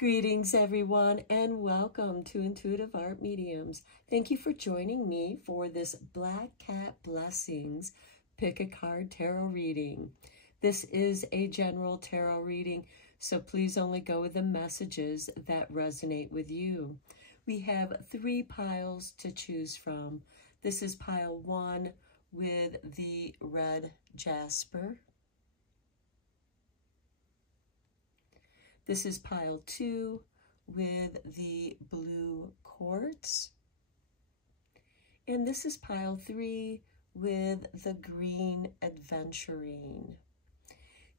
Greetings, everyone, and welcome to Intuitive Art Mediums. Thank you for joining me for this Black Cat Blessings Pick a Card Tarot reading. This is a general tarot reading, so please only go with the messages that resonate with you. We have 3 piles to choose from. This is pile 1 with the red jasper. This is pile 2 with the blue quartz. And this is pile 3 with the green adventurine.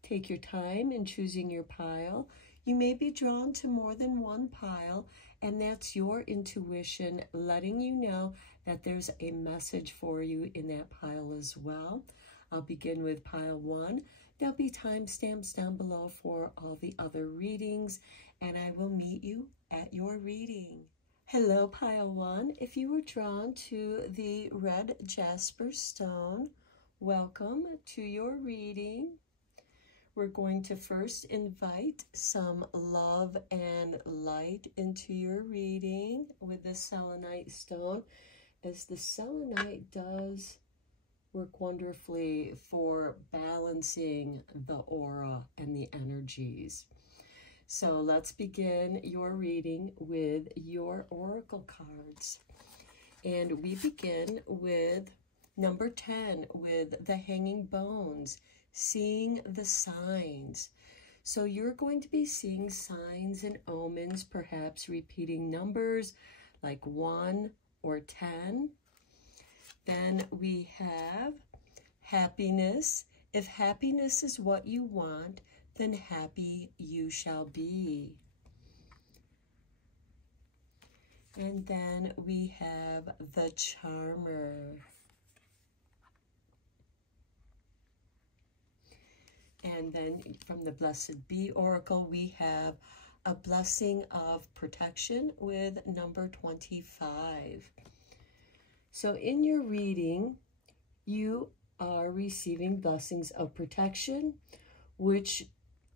Take your time in choosing your pile. You may be drawn to more than one pile, and that's your intuition letting you know that there's a message for you in that pile as well. I'll begin with pile 1. There'll be timestamps down below for all the other readings, and I will meet you at your reading. Hello, pile 1. If you were drawn to the red jasper stone, welcome to your reading. We're going to first invite some love and light into your reading with the selenite stone, as the selenite does work wonderfully for balancing the aura and the energies. So let's begin your reading with your oracle cards. And we begin with number 10 with the hanging bones, seeing the signs. So you're going to be seeing signs and omens, perhaps repeating numbers like 1 or 10. Then we have happiness. If happiness is what you want, then happy you shall be. And then we have the charmer. And then from the Blessed Bee Oracle, we have a blessing of protection with number 25. So in your reading, you are receiving blessings of protection, which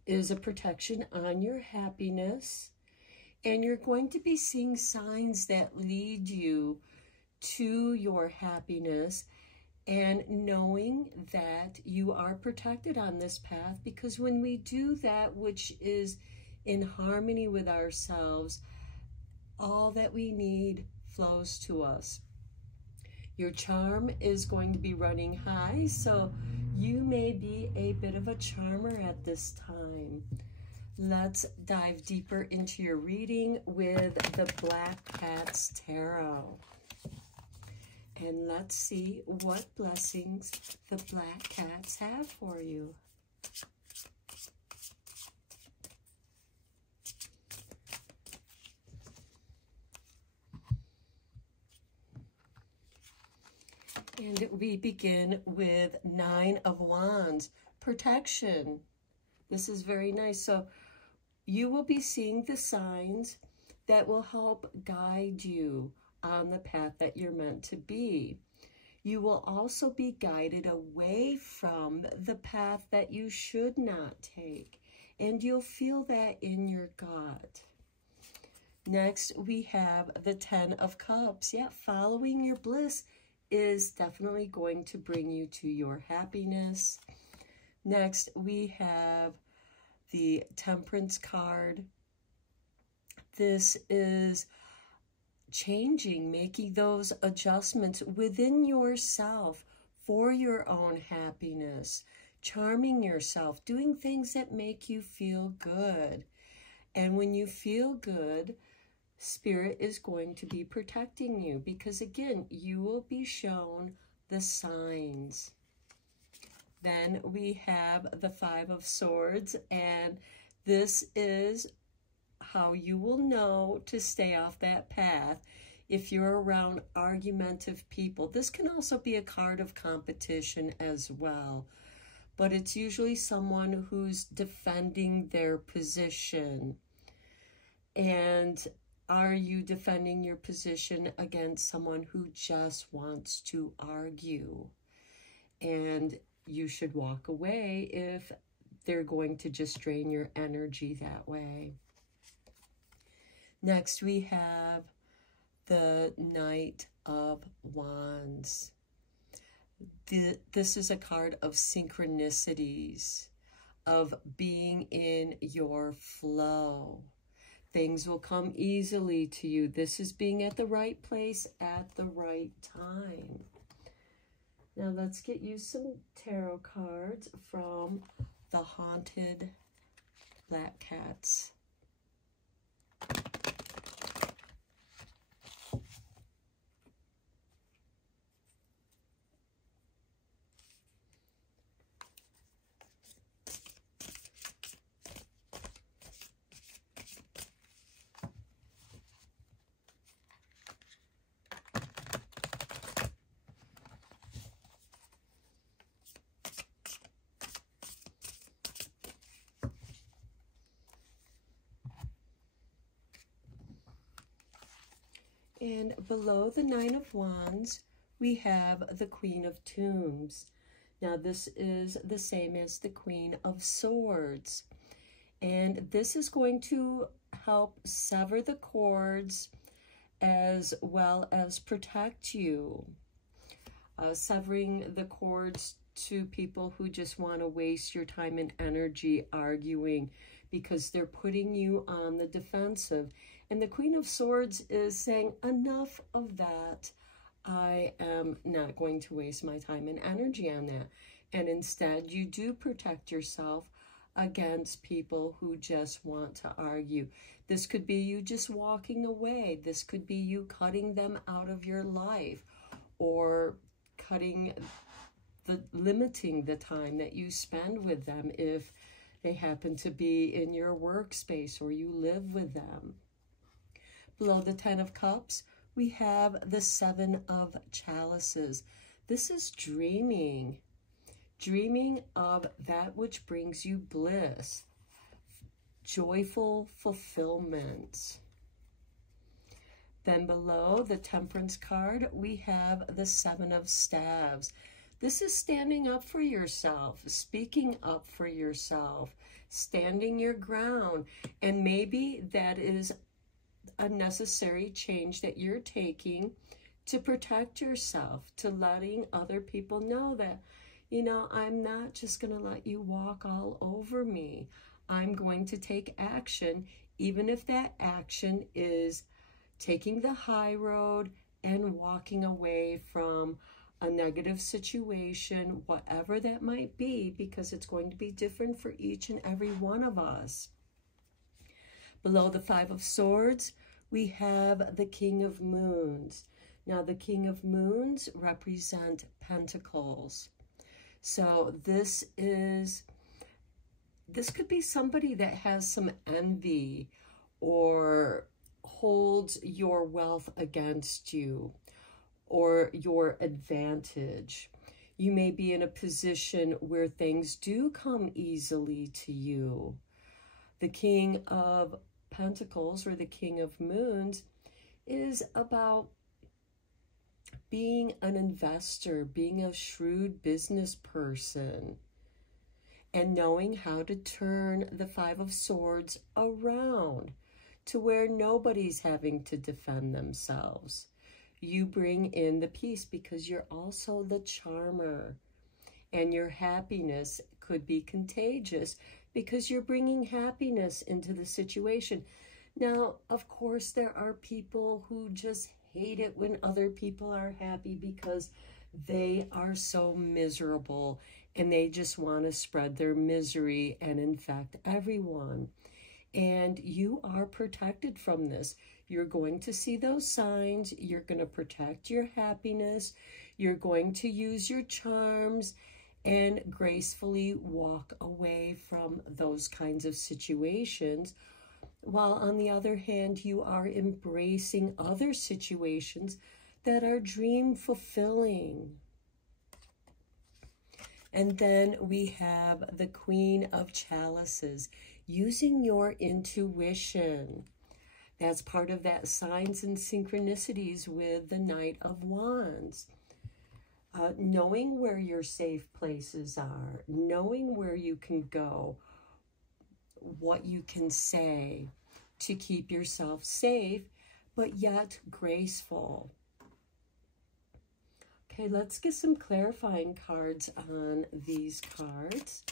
is a protection on your happiness. And you're going to be seeing signs that lead you to your happiness and knowing that you are protected on this path, because when we do that which is in harmony with ourselves, all that we need flows to us. Your charm is going to be running high, so you may be a bit of a charmer at this time. Let's dive deeper into your reading with the Black Cat's Tarot. And let's see what blessings the Black Cats have for you. And we begin with 9 of Wands, protection. This is very nice. So you will be seeing the signs that will help guide you on the path that you're meant to be. You will also be guided away from the path that you should not take, and you'll feel that in your gut. Next, we have the 10 of Cups. Yeah, following your bliss is definitely going to bring you to your happiness. Next, we have the Temperance card. This is changing, making those adjustments within yourself for your own happiness, charming yourself, doing things that make you feel good. And when you feel good, Spirit is going to be protecting you, because again, you will be shown the signs. Then we have the 5 of Swords, and this is how you will know to stay off that path if you're around argumentative people. This can also be a card of competition as well, but it's usually someone who's defending their position. And are you defending your position against someone who just wants to argue? And you should walk away if they're going to just drain your energy that way. Next, we have the Knight of Wands. This is a card of synchronicities, of being in your flow. Things will come easily to you. This is being at the right place at the right time. Now let's get you some tarot cards from the Haunted Black Cats. And below the Nine of Wands, we have the Queen of Tombs. Now, this is the same as the Queen of Swords. And this is going to help sever the cords as well as protect you. Severing the cords to people who just want to waste your time and energy arguing because they're putting you on the defensive. And the Queen of Swords is saying, enough of that. I am not going to waste my time and energy on that. And instead, you do protect yourself against people who just want to argue. This could be you just walking away. This could be you cutting them out of your life, or limiting the time that you spend with them if they happen to be in your workspace or you live with them. Below the Ten of Cups, we have the Seven of Chalices. This is dreaming. Dreaming of that which brings you bliss, joyful fulfillment. Then below the Temperance card, we have the Seven of Staves. This is standing up for yourself, speaking up for yourself, standing your ground. And maybe that is a necessary change that you're taking to protect yourself, to letting other people know that, you know, I'm not just going to let you walk all over me. I'm going to take action, even if that action is taking the high road and walking away from a negative situation, whatever that might be, because it's going to be different for each and every one of us. Below the Five of Swords, we have the King of Moons. Now, the King of Moons represent Pentacles. So this could be somebody that has some envy or holds your wealth against you or your advantage. You may be in a position where things do come easily to you. The King of Pentacles, or the King of Moons, is about being an investor, being a shrewd business person, and knowing how to turn the Five of Swords around to where nobody's having to defend themselves. You bring in the peace because you're also the charmer, and your happiness could be contagious because you're bringing happiness into the situation. Now, of course, there are people who just hate it when other people are happy because they are so miserable and they just want to spread their misery and infect everyone. And you are protected from this. You're going to see those signs. You're going to protect your happiness. You're going to use your charms and gracefully walk away from those kinds of situations. While on the other hand, you are embracing other situations that are dream fulfilling. And then we have the Queen of Chalices, using your intuition. That's part of that signs and synchronicities with the Knight of Wands. Knowing where your safe places are, knowing where you can go, what you can say, to keep yourself safe, but yet graceful. Okay, let's get some clarifying cards on these cards.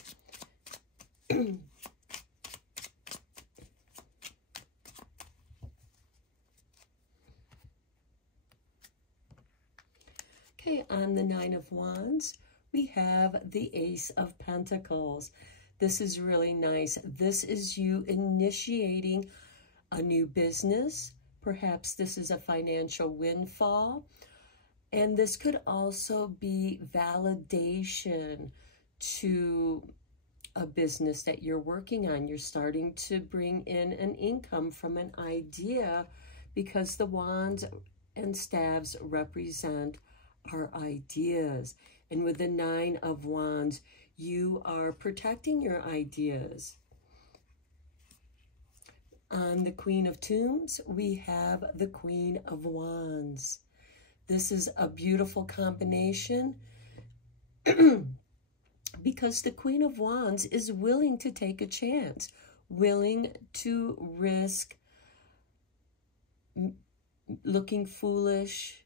Okay, on the Nine of Wands, we have the Ace of Pentacles. This is really nice. This is you initiating a new business. Perhaps this is a financial windfall. And this could also be validation to a business that you're working on. You're starting to bring in an income from an idea, because the wands and staves represent our ideas. And with the Nine of Wands, you are protecting your ideas. On the Queen of Tunes, we have the Queen of Wands. This is a beautiful combination because the Queen of Wands is willing to take a chance, willing to risk looking foolish,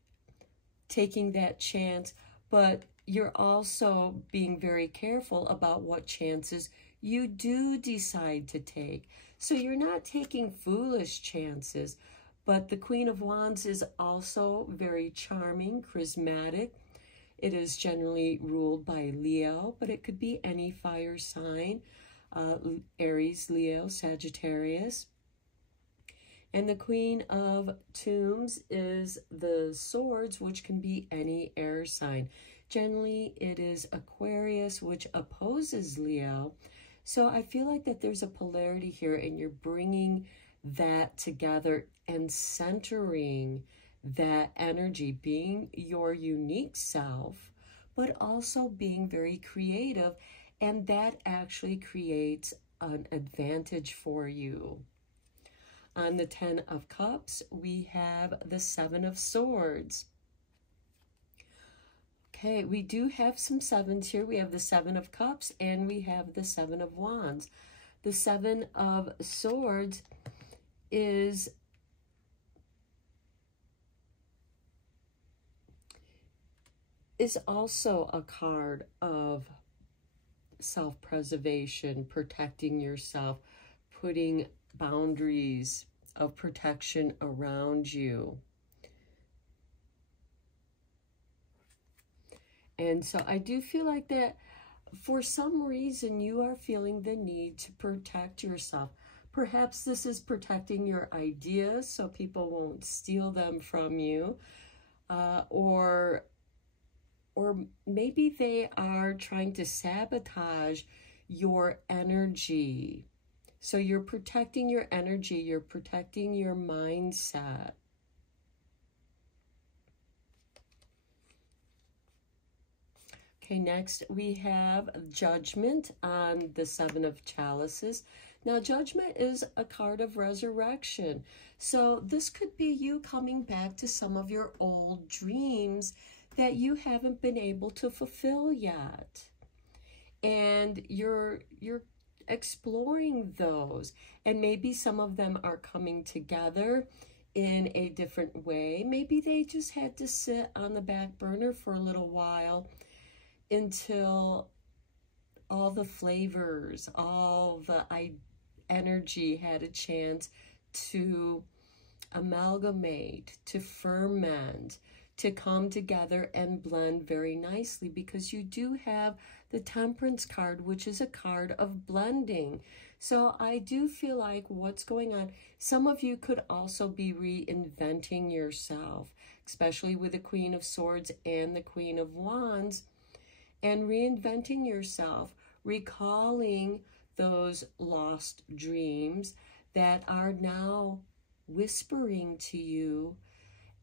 taking that chance, but you're also being very careful about what chances you do decide to take. So you're not taking foolish chances, but the Queen of Wands is also very charming, charismatic. It is generally ruled by Leo, but it could be any fire sign, Aries, Leo, Sagittarius. And the Queen of Tunes is the Swords, which can be any air sign. Generally, it is Aquarius, which opposes Leo. So I feel like that there's a polarity here, and you're bringing that together and centering that energy, being your unique self, but also being very creative, and that actually creates an advantage for you. On the Ten of Cups, we have the Seven of Swords. Okay, we do have some sevens here. We have the Seven of Cups and we have the Seven of Wands. The Seven of Swords is also a card of self-preservation, protecting yourself, putting boundaries of protection around you. And so I do feel like that for some reason you are feeling the need to protect yourself. Perhaps this is protecting your ideas so people won't steal them from you, or maybe they are trying to sabotage your energy. So you're protecting your energy, you're protecting your mindset. Okay, next we have Judgment on the Seven of Chalices. Now, Judgment is a card of resurrection. So this could be you coming back to some of your old dreams that you haven't been able to fulfill yet. And you're exploring those, and maybe some of them are coming together in a different way. Maybe they just had to sit on the back burner for a little while until all the flavors, all the energy had a chance to amalgamate, to ferment, to come together and blend very nicely, because you do have the Temperance card, which is a card of blending. So I do feel like what's going on, some of you could also be reinventing yourself, especially with the Queen of Swords and the Queen of Wands, and reinventing yourself, recalling those lost dreams that are now whispering to you,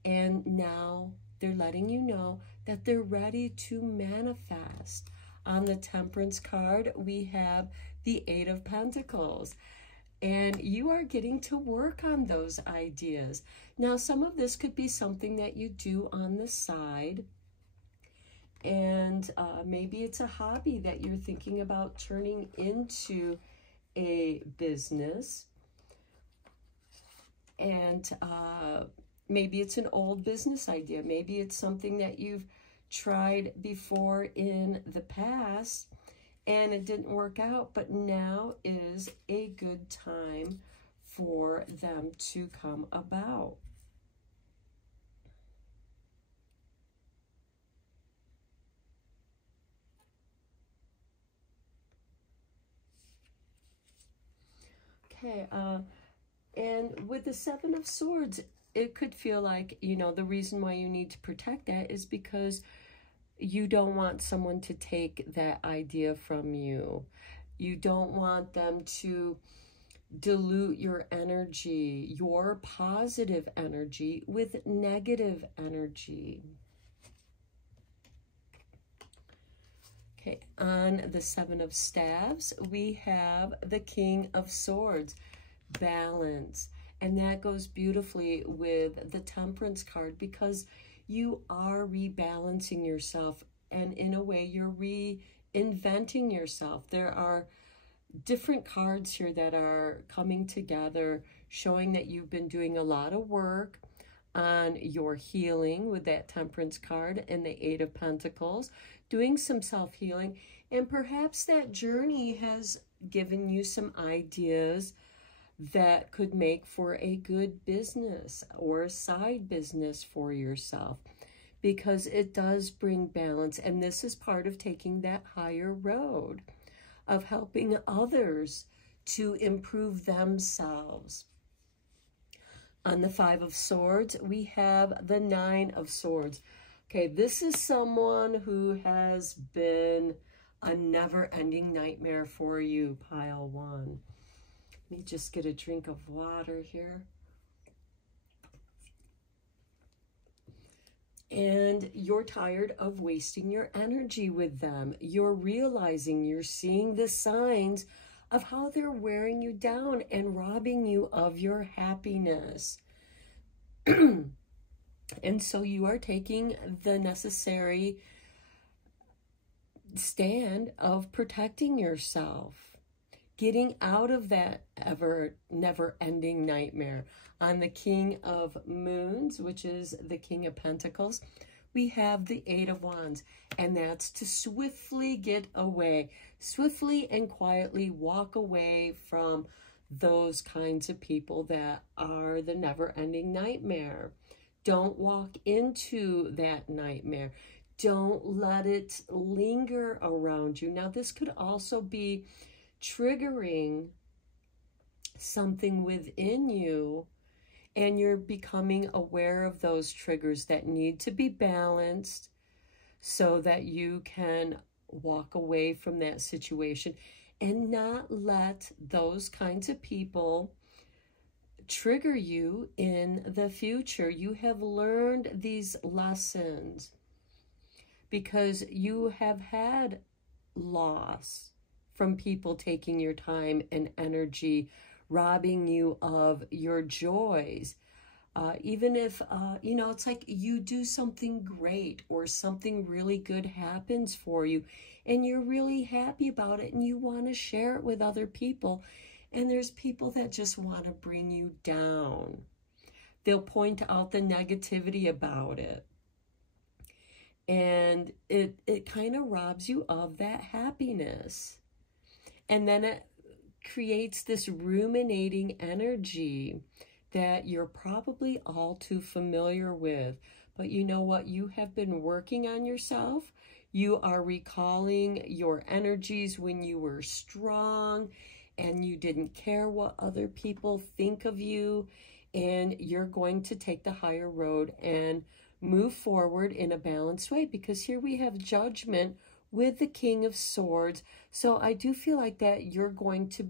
and now they're letting you know that they're ready to manifest. On the Temperance card, we have the Eight of Pentacles, and you are getting to work on those ideas. Now, some of this could be something that you do on the side, and maybe it's a hobby that you're thinking about turning into a business. And maybe it's an old business idea. Maybe it's something that you've tried before in the past and it didn't work out, but now is a good time for them to come about. Okay, and with the Seven of Swords, it could feel like, you know, the reason why you need to protect that is because you don't want someone to take that idea from you. You don't want them to dilute your energy, your positive energy, with negative energy. Okay, on the Seven of Staves, we have the King of Swords, balance. And that goes beautifully with the Temperance card because you are rebalancing yourself, and in a way you're reinventing yourself. There are different cards here that are coming together, showing that you've been doing a lot of work on your healing with that Temperance card and the Eight of Pentacles, doing some self-healing, and perhaps that journey has given you some ideas that could make for a good business or a side business for yourself, because it does bring balance. And this is part of taking that higher road of helping others to improve themselves. On the Five of Swords, we have the Nine of Swords. Okay, this is someone who has been a never-ending nightmare for you, pile one. Let me just get a drink of water here. And you're tired of wasting your energy with them. You're realizing, you're seeing the signs of how they're wearing you down and robbing you of your happiness. And so you are taking the necessary stand of protecting yourself, getting out of that never-ending nightmare. On the King of Moons, which is the King of Pentacles, we have the Eight of Wands, and that's to swiftly get away, swiftly and quietly walk away from those kinds of people that are the never-ending nightmare. Don't walk into that nightmare. Don't let it linger around you. Now, this could also be triggering something within you, and you're becoming aware of those triggers that need to be balanced so that you can walk away from that situation and not let those kinds of people trigger you in the future. You have learned these lessons because you have had loss from people taking your time and energy, robbing you of your joys. Even if, you know, it's like you do something great or something really good happens for you and you're really happy about it and you want to share it with other people. And there's people that just want to bring you down. They'll point out the negativity about it. And it kind of robs you of that happiness. And then it creates this ruminating energy that you're probably all too familiar with. But you know what? You have been working on yourself. You are recalling your energies when you were strong and you didn't care what other people think of you, and you're going to take the higher road and move forward in a balanced way, because here we have Judgment with the King of Swords. So I do feel like that you're going to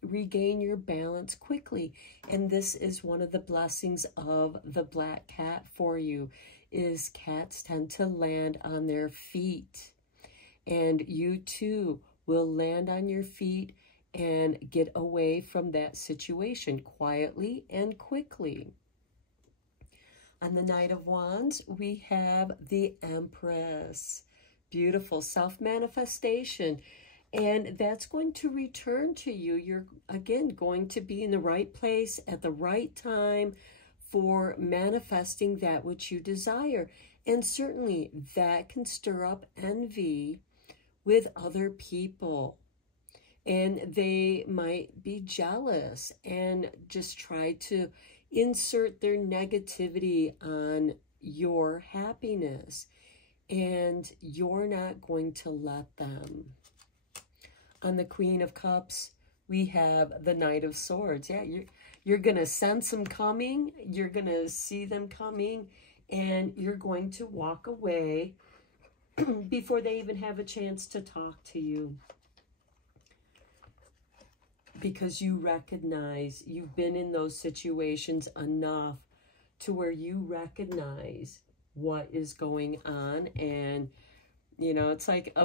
regain your balance quickly, and this is one of the blessings of the black cat for you, is cats tend to land on their feet, and you too will land on your feet and get away from that situation quietly and quickly. On the Knight of Wands, we have the Empress. Beautiful self-manifestation. And that's going to return to you. You're, again, going to be in the right place at the right time for manifesting that which you desire. And certainly that can stir up envy with other people. And they might be jealous and just try to insert their negativity on your happiness. And you're not going to let them. On the Queen of Cups, we have the Knight of Swords. Yeah, you're going to sense them coming. You're going to see them coming. And you're going to walk away before they even have a chance to talk to you. Because you recognize you've been in those situations enough to where you recognize what is going on. And, you know, it's like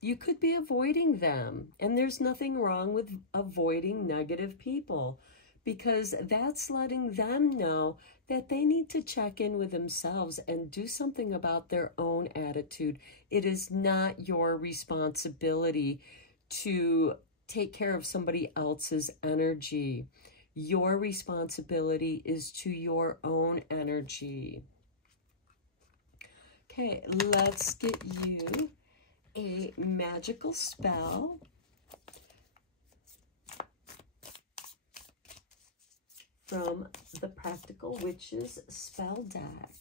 you could be avoiding them. And there's nothing wrong with avoiding negative people, because that's letting them know that they need to check in with themselves and do something about their own attitude. It is not your responsibility to take care of somebody else's energy. Your responsibility is to your own energy. Okay, let's get you a magical spell. From the Practical Witches spell deck.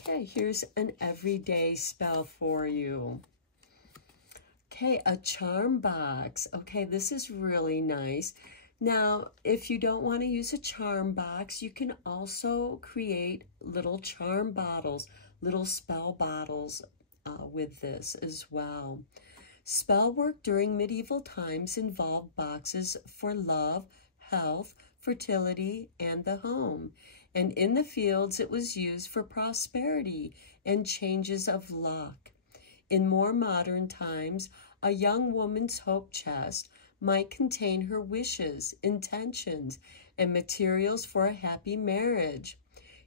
Okay, here's an everyday spell for you. Okay, a charm box. Okay, this is really nice. Now, if you don't want to use a charm box, you can also create little charm bottles, little spell bottles with this as well. Spell work during medieval times involved boxes for love, health, fertility, and the home. And in the fields, it was used for prosperity and changes of luck. In more modern times, a young woman's hope chest might contain her wishes, intentions, and materials for a happy marriage.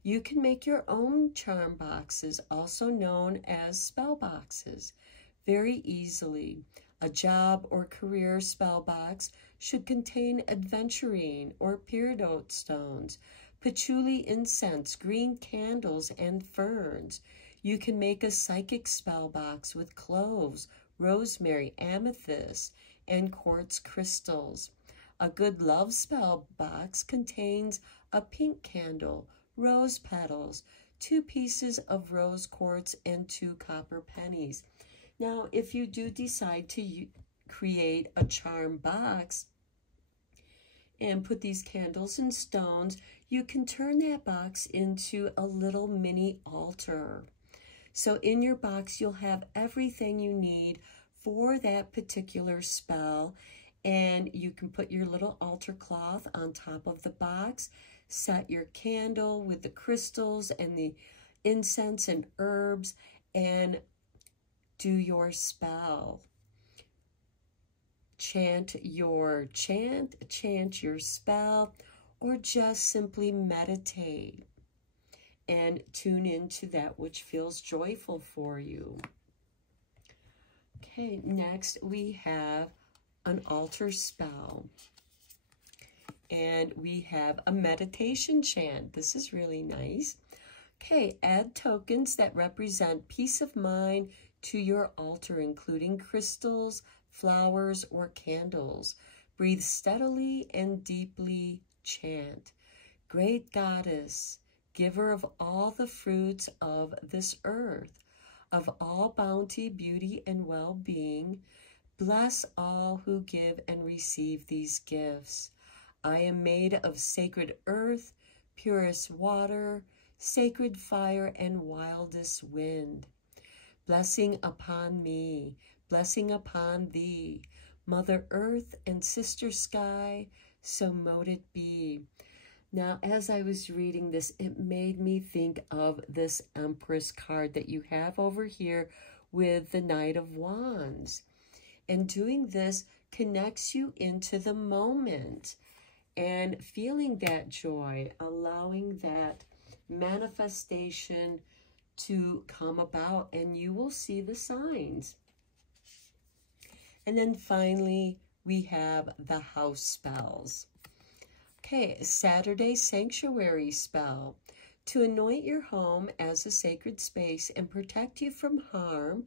You can make your own charm boxes, also known as spell boxes, very easily. A job or career spell box should contain aventurine or peridot stones, patchouli incense, green candles, and ferns. You can make a psychic spell box with cloves, rosemary, amethyst, and quartz crystals. A good love spell box contains a pink candle, rose petals, 2 pieces of rose quartz, and 2 copper pennies. Now, if you do decide to create a charm box and put these candles and stones, you can turn that box into a little mini altar. So in your box, you'll have everything you need for that particular spell, and you can put your little altar cloth on top of the box, set your candle with the crystals and the incense and herbs, and do your spell. Chant your spell, or just simply meditate and tune into that which feels joyful for you. Okay, next we have an altar spell. And we have a meditation chant. This is really nice. Okay, add tokens that represent peace of mind to your altar, including crystals, flowers, or candles. Breathe steadily and deeply. Chant. Great Goddess, giver of all the fruits of this earth, of all bounty, beauty, and well-being, bless all who give and receive these gifts. I am made of sacred earth, purest water, sacred fire, and wildest wind. Blessing upon me, blessing upon thee, Mother Earth and Sister Sky, so mote it be. Now, as I was reading this, it made me think of this Empress card that you have over here with the Knight of Wands. And doing this connects you into the moment and feeling that joy, allowing that manifestation to come about, and you will see the signs. And then finally, we have the house spells. Okay, Saturday sanctuary spell. To anoint your home as a sacred space and protect you from harm.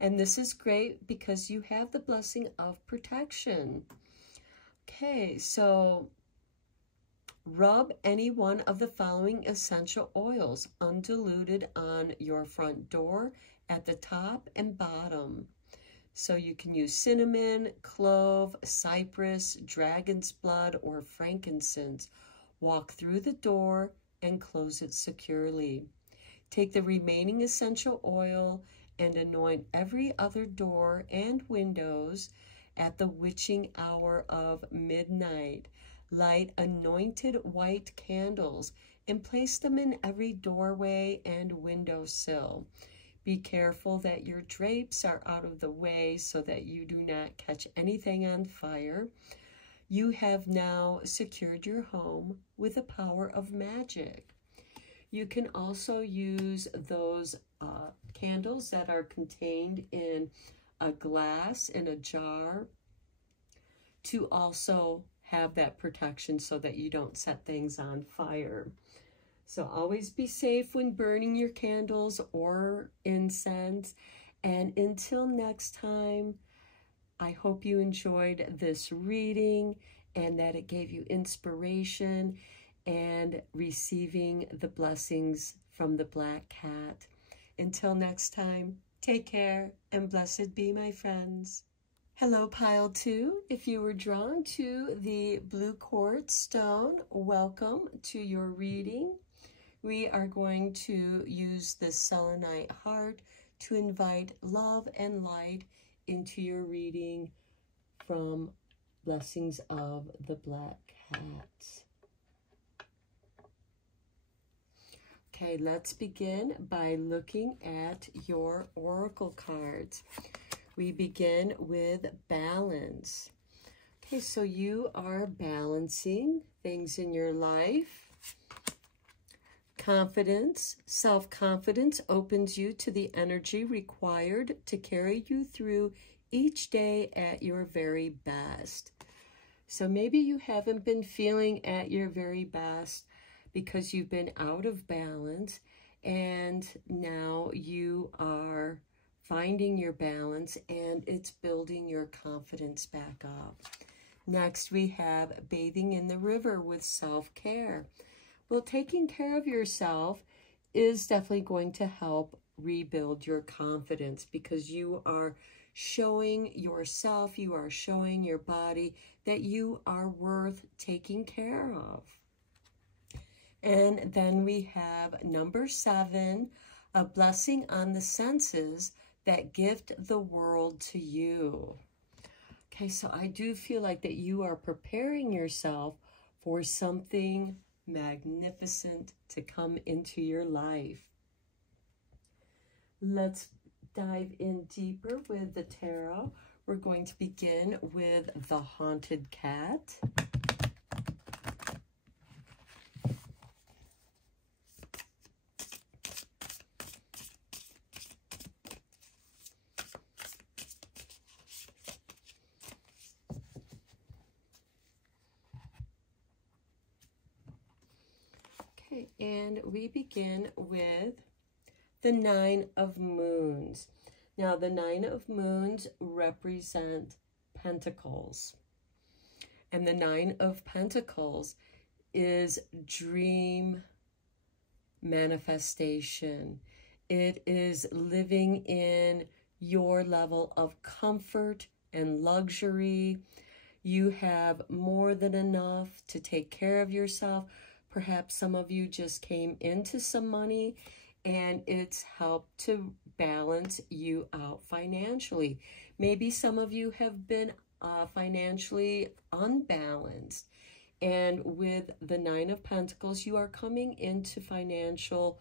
And this is great because you have the blessing of protection. Okay, so rub any one of the following essential oils undiluted on your front door at the top and bottom. So you can use cinnamon, clove, cypress, dragon's blood, or frankincense. Walk through the door and close it securely. Take the remaining essential oil and anoint every other door and windows at the witching hour of midnight. Light anointed white candles and place them in every doorway and windowsill. Be careful that your drapes are out of the way so that you do not catch anything on fire. You have now secured your home with the power of magic. You can also use those candles that are contained in a glass, in a jar, to also have that protection so that you don't set things on fire. So always be safe when burning your candles or incense. And until next time, I hope you enjoyed this reading and that it gave you inspiration and receiving the blessings from the black cat. Until next time, take care and blessed be, my friends. Hello, Pile 2. If you were drawn to the blue quartz stone, welcome to your reading. We are going to use this selenite heart to invite love and light into your reading from Blessings of the Black Cat. Okay, let's begin by looking at your oracle cards. We begin with balance. Okay, so you are balancing things in your life. Confidence, self-confidence opens you to the energy required to carry you through each day at your very best. So maybe you haven't been feeling at your very best because you've been out of balance, and now you are finding your balance and it's building your confidence back up. Next, we have bathing in the river with self-care. Well, taking care of yourself is definitely going to help rebuild your confidence because you are showing yourself, you are showing your body that you are worth taking care of. And then we have number 7, a blessing on the senses that gift the world to you. Okay, so I do feel like that you are preparing yourself for something magnificent to come into your life. Let's dive in deeper with the tarot. We're going to begin with the Haunted Cat. Okay, and we begin with the 9 of Moons. Now, the 9 of Moons represent Pentacles. And the 9 of Pentacles is dream manifestation. It is living in your level of comfort and luxury. You have more than enough to take care of yourself. Perhaps some of you just came into some money and it's helped to balance you out financially. Maybe some of you have been financially unbalanced. And with the 9 of Pentacles, you are coming into financial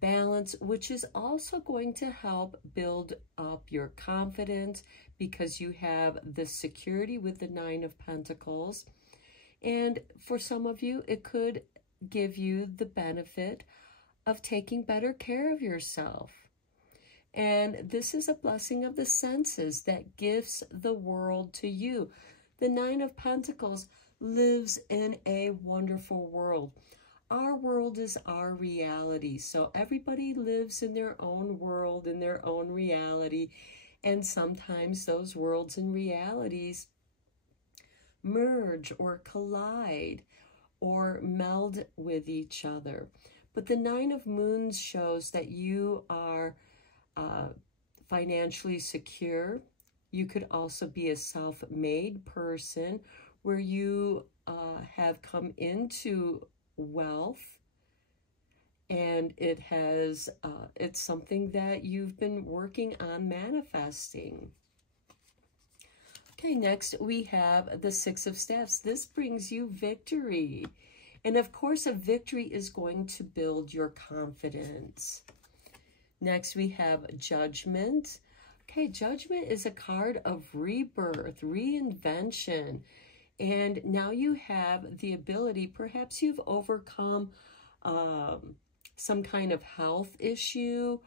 balance, which is also going to help build up your confidence because you have the security with the 9 of Pentacles. And for some of you, it could give you the benefit of taking better care of yourself. And this is a blessing of the senses that gives the world to you. The Nine of Pentacles lives in a wonderful world. Our world is our reality. So everybody lives in their own world, in their own reality. And sometimes those worlds and realities merge or collide or meld with each other. But the Nine of Moons shows that you are financially secure. You could also be a self-made person where you have come into wealth, and it's something that you've been working on manifesting. Okay, next we have the Six of Staffs. This brings you victory. And of course, a victory is going to build your confidence. Next, we have Judgment. Okay, Judgment is a card of rebirth, reinvention. And now you have the ability, perhaps you've overcome some kind of health issue,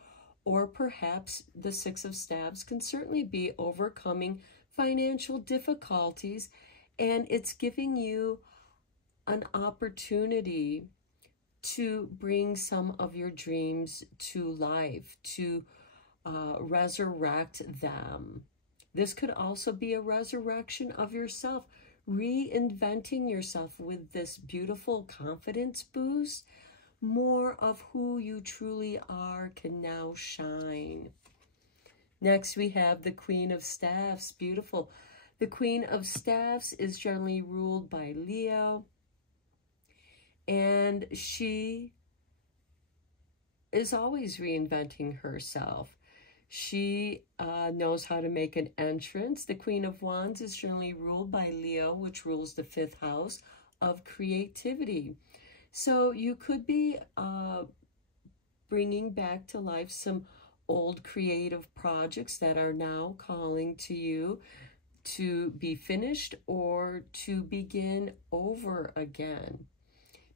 or perhaps the Six of Staffs can certainly be overcoming financial difficulties, and it's giving you an opportunity to bring some of your dreams to life, to resurrect them. This could also be a resurrection of yourself, reinventing yourself with this beautiful confidence boost. More of who you truly are can now shine. Next, we have the Queen of Staffs. Beautiful. The Queen of Staffs is generally ruled by Leo, and she is always reinventing herself. She knows how to make an entrance. The Queen of Wands is generally ruled by Leo, which rules the 5th house of creativity. So you could be bringing back to life some old creative projects that are now calling to you to be finished or to begin over again.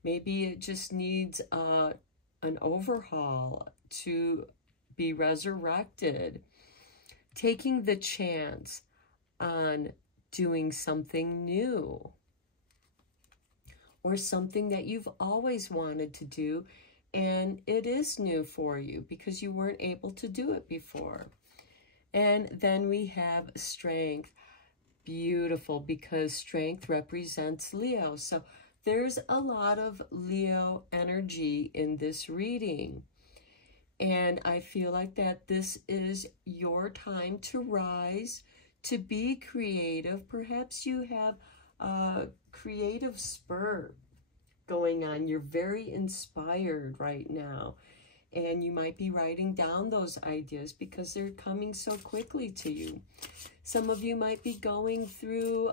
Maybe it just needs an overhaul to be resurrected. Taking the chance on doing something new, or something that you've always wanted to do, and it is new for you because you weren't able to do it before. And then we have Strength. Beautiful, because Strength represents Leo. So there's a lot of Leo energy in this reading. And I feel like that this is your time to rise, to be creative. Perhaps you have a creative spurt going on. You're very inspired right now. And you might be writing down those ideas because they're coming so quickly to you. Some of you might be going through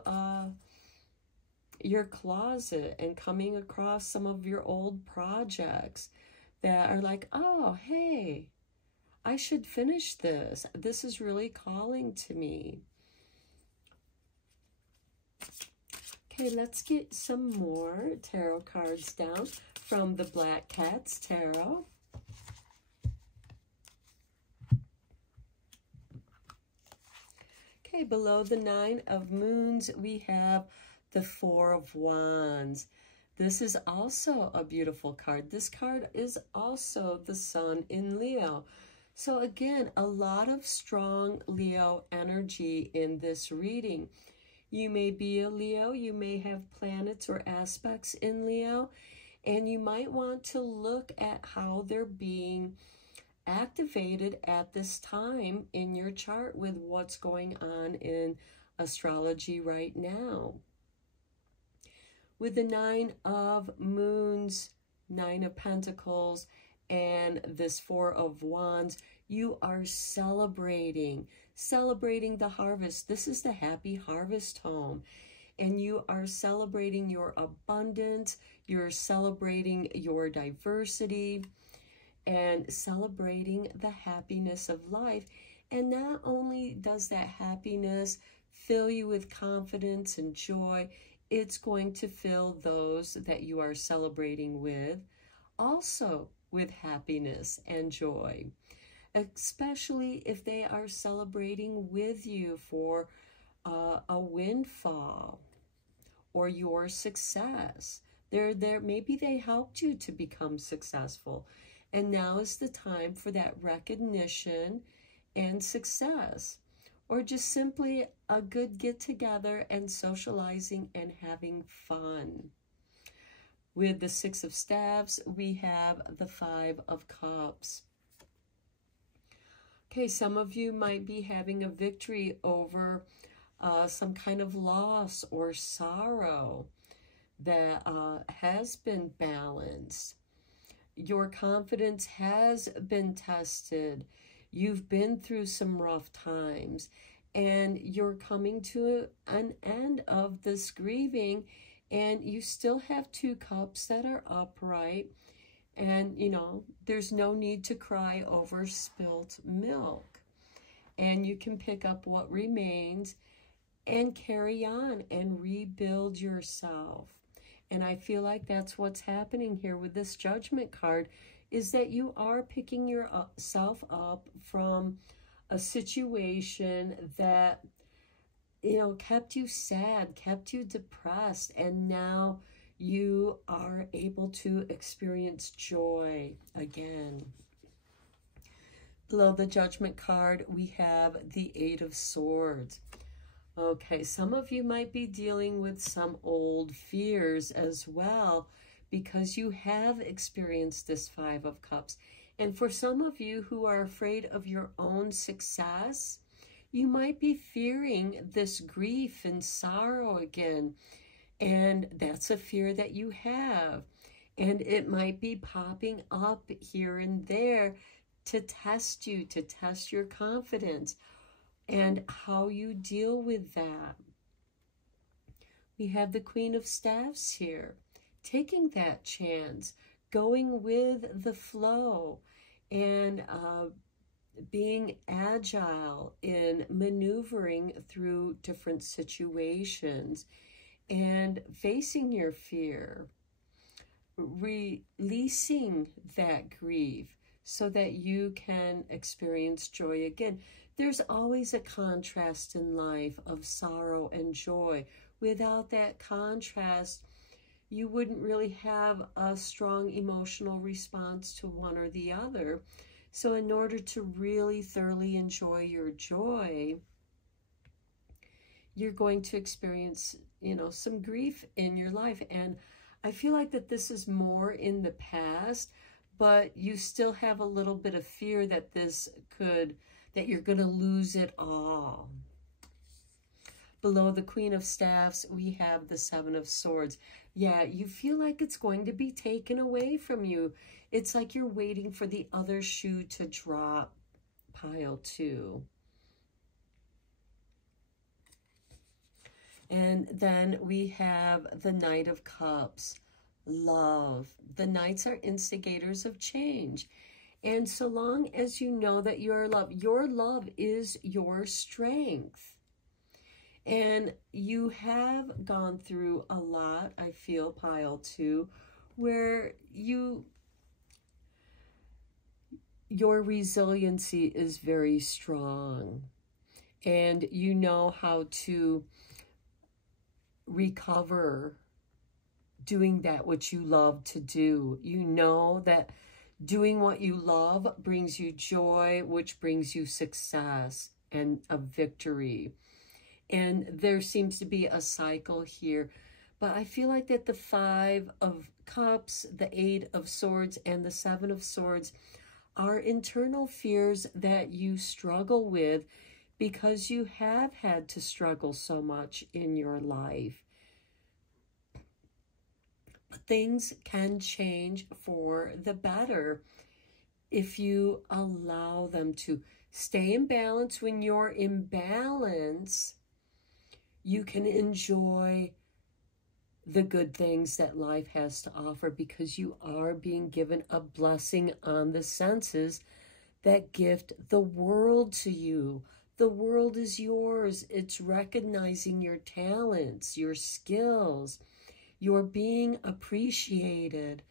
your closet and coming across some of your old projects that are like, oh, hey, I should finish this. This is really calling to me. Okay, let's get some more tarot cards down from the Black Cats Tarot. Okay, below the Nine of Moons, we have the Four of Wands. This is also a beautiful card. This card is also the Sun in Leo. So again, a lot of strong Leo energy in this reading. You may be a Leo, you may have planets or aspects in Leo, and you might want to look at how they're being activated at this time in your chart with what's going on in astrology right now. With the Nine of Moons, Nine of Pentacles, and this Four of Wands, you are celebrating the harvest. This is the happy harvest home. And you are celebrating your abundance, you're celebrating your diversity, and celebrating the happiness of life. And not only does that happiness fill you with confidence and joy, it's going to fill those that you are celebrating with also with happiness and joy, especially if they are celebrating with you for a windfall or your success. Maybe they helped you to become successful. And now is the time for that recognition and success. Or just simply a good get-together and socializing and having fun. With the Six of Staves, we have the Five of Cups. Okay, some of you might be having a victory over some kind of loss or sorrow that has been balanced. Your confidence has been tested. You've been through some rough times, and you're coming to an end of this grieving, and you still have two cups that are upright, and, you know, there's no need to cry over spilt milk. And you can pick up what remains and carry on and rebuild yourself. And I feel like that's what's happening here with this Judgment card, is that you are picking yourself up from a situation that, you know, kept you sad, kept you depressed, and now you are able to experience joy again. Below the Judgment card, we have the Eight of Swords. Okay, some of you might be dealing with some old fears as well, because you have experienced this Five of Cups. And for some of you who are afraid of your own success, you might be fearing this grief and sorrow again. And that's a fear that you have. And it might be popping up here and there to test you, to test your confidence and how you deal with that. We have the Queen of Staves here, taking that chance, going with the flow, and being agile in maneuvering through different situations and facing your fear, releasing that grief so that you can experience joy again. There's always a contrast in life of sorrow and joy. Without that contrast, you wouldn't really have a strong emotional response to one or the other. So in order to really thoroughly enjoy your joy, you're going to experience, you know, some grief in your life. And I feel like that this is more in the past, but you still have a little bit of fear that that you're going to lose it all. Below the Queen of Staves, we have the Seven of Swords. Yeah, you feel like it's going to be taken away from you. It's like you're waiting for the other shoe to drop, pile two. And then we have the Knight of Cups, love. The Knights are instigators of change. And so long as you know that your love is your strength. And you have gone through a lot, I feel, pile two, where your resiliency is very strong. And you know how to recover doing that which you love to do. You know that doing what you love brings you joy, which brings you success and a victory. And there seems to be a cycle here. But I feel like that the Five of Cups, the Eight of Swords, and the Seven of Swords are internal fears that you struggle with because you have had to struggle so much in your life. Things can change for the better if you allow them to. Stay in balance. When you're in balance, you can enjoy the good things that life has to offer because you are being given a blessing on the senses that gift the world to you. The world is yours. It's recognizing your talents, your skills. You're being appreciated.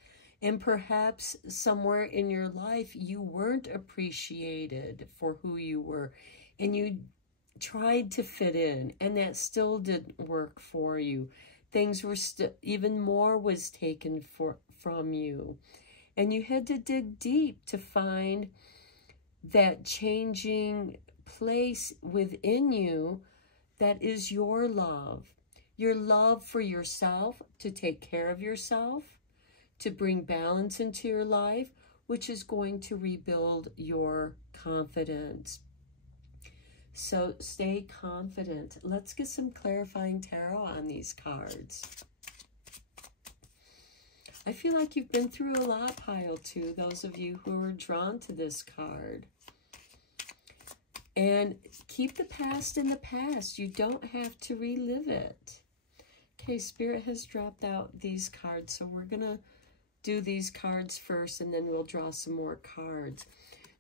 And perhaps somewhere in your life you weren't appreciated for who you were, and you tried to fit in, and that still didn't work for you. Things were even more was taken from you, and you had to dig deep to find that changing place within you that is your love for yourself, to take care of yourself, to bring balance into your life, which is going to rebuild your confidence. So stay confident. Let's get some clarifying tarot on these cards. I feel like you've been through a lot, pile 2, those of you who are drawn to this card. And keep the past in the past. You don't have to relive it. Okay, Spirit has dropped out these cards, so we're going to do these cards first, and then we'll draw some more cards.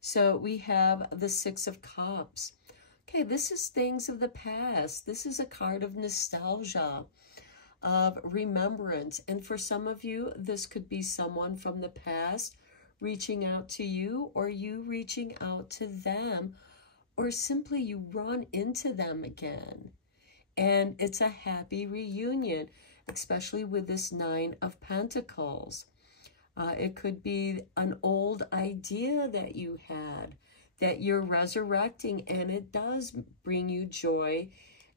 So we have the 6 of Cups. Okay, this is things of the past. This is a card of nostalgia, of remembrance. And for some of you, this could be someone from the past reaching out to you, or you reaching out to them, or simply you run into them again. And it's a happy reunion, especially with this 9 of Pentacles. It could be an old idea that you had that you're resurrecting, and it does bring you joy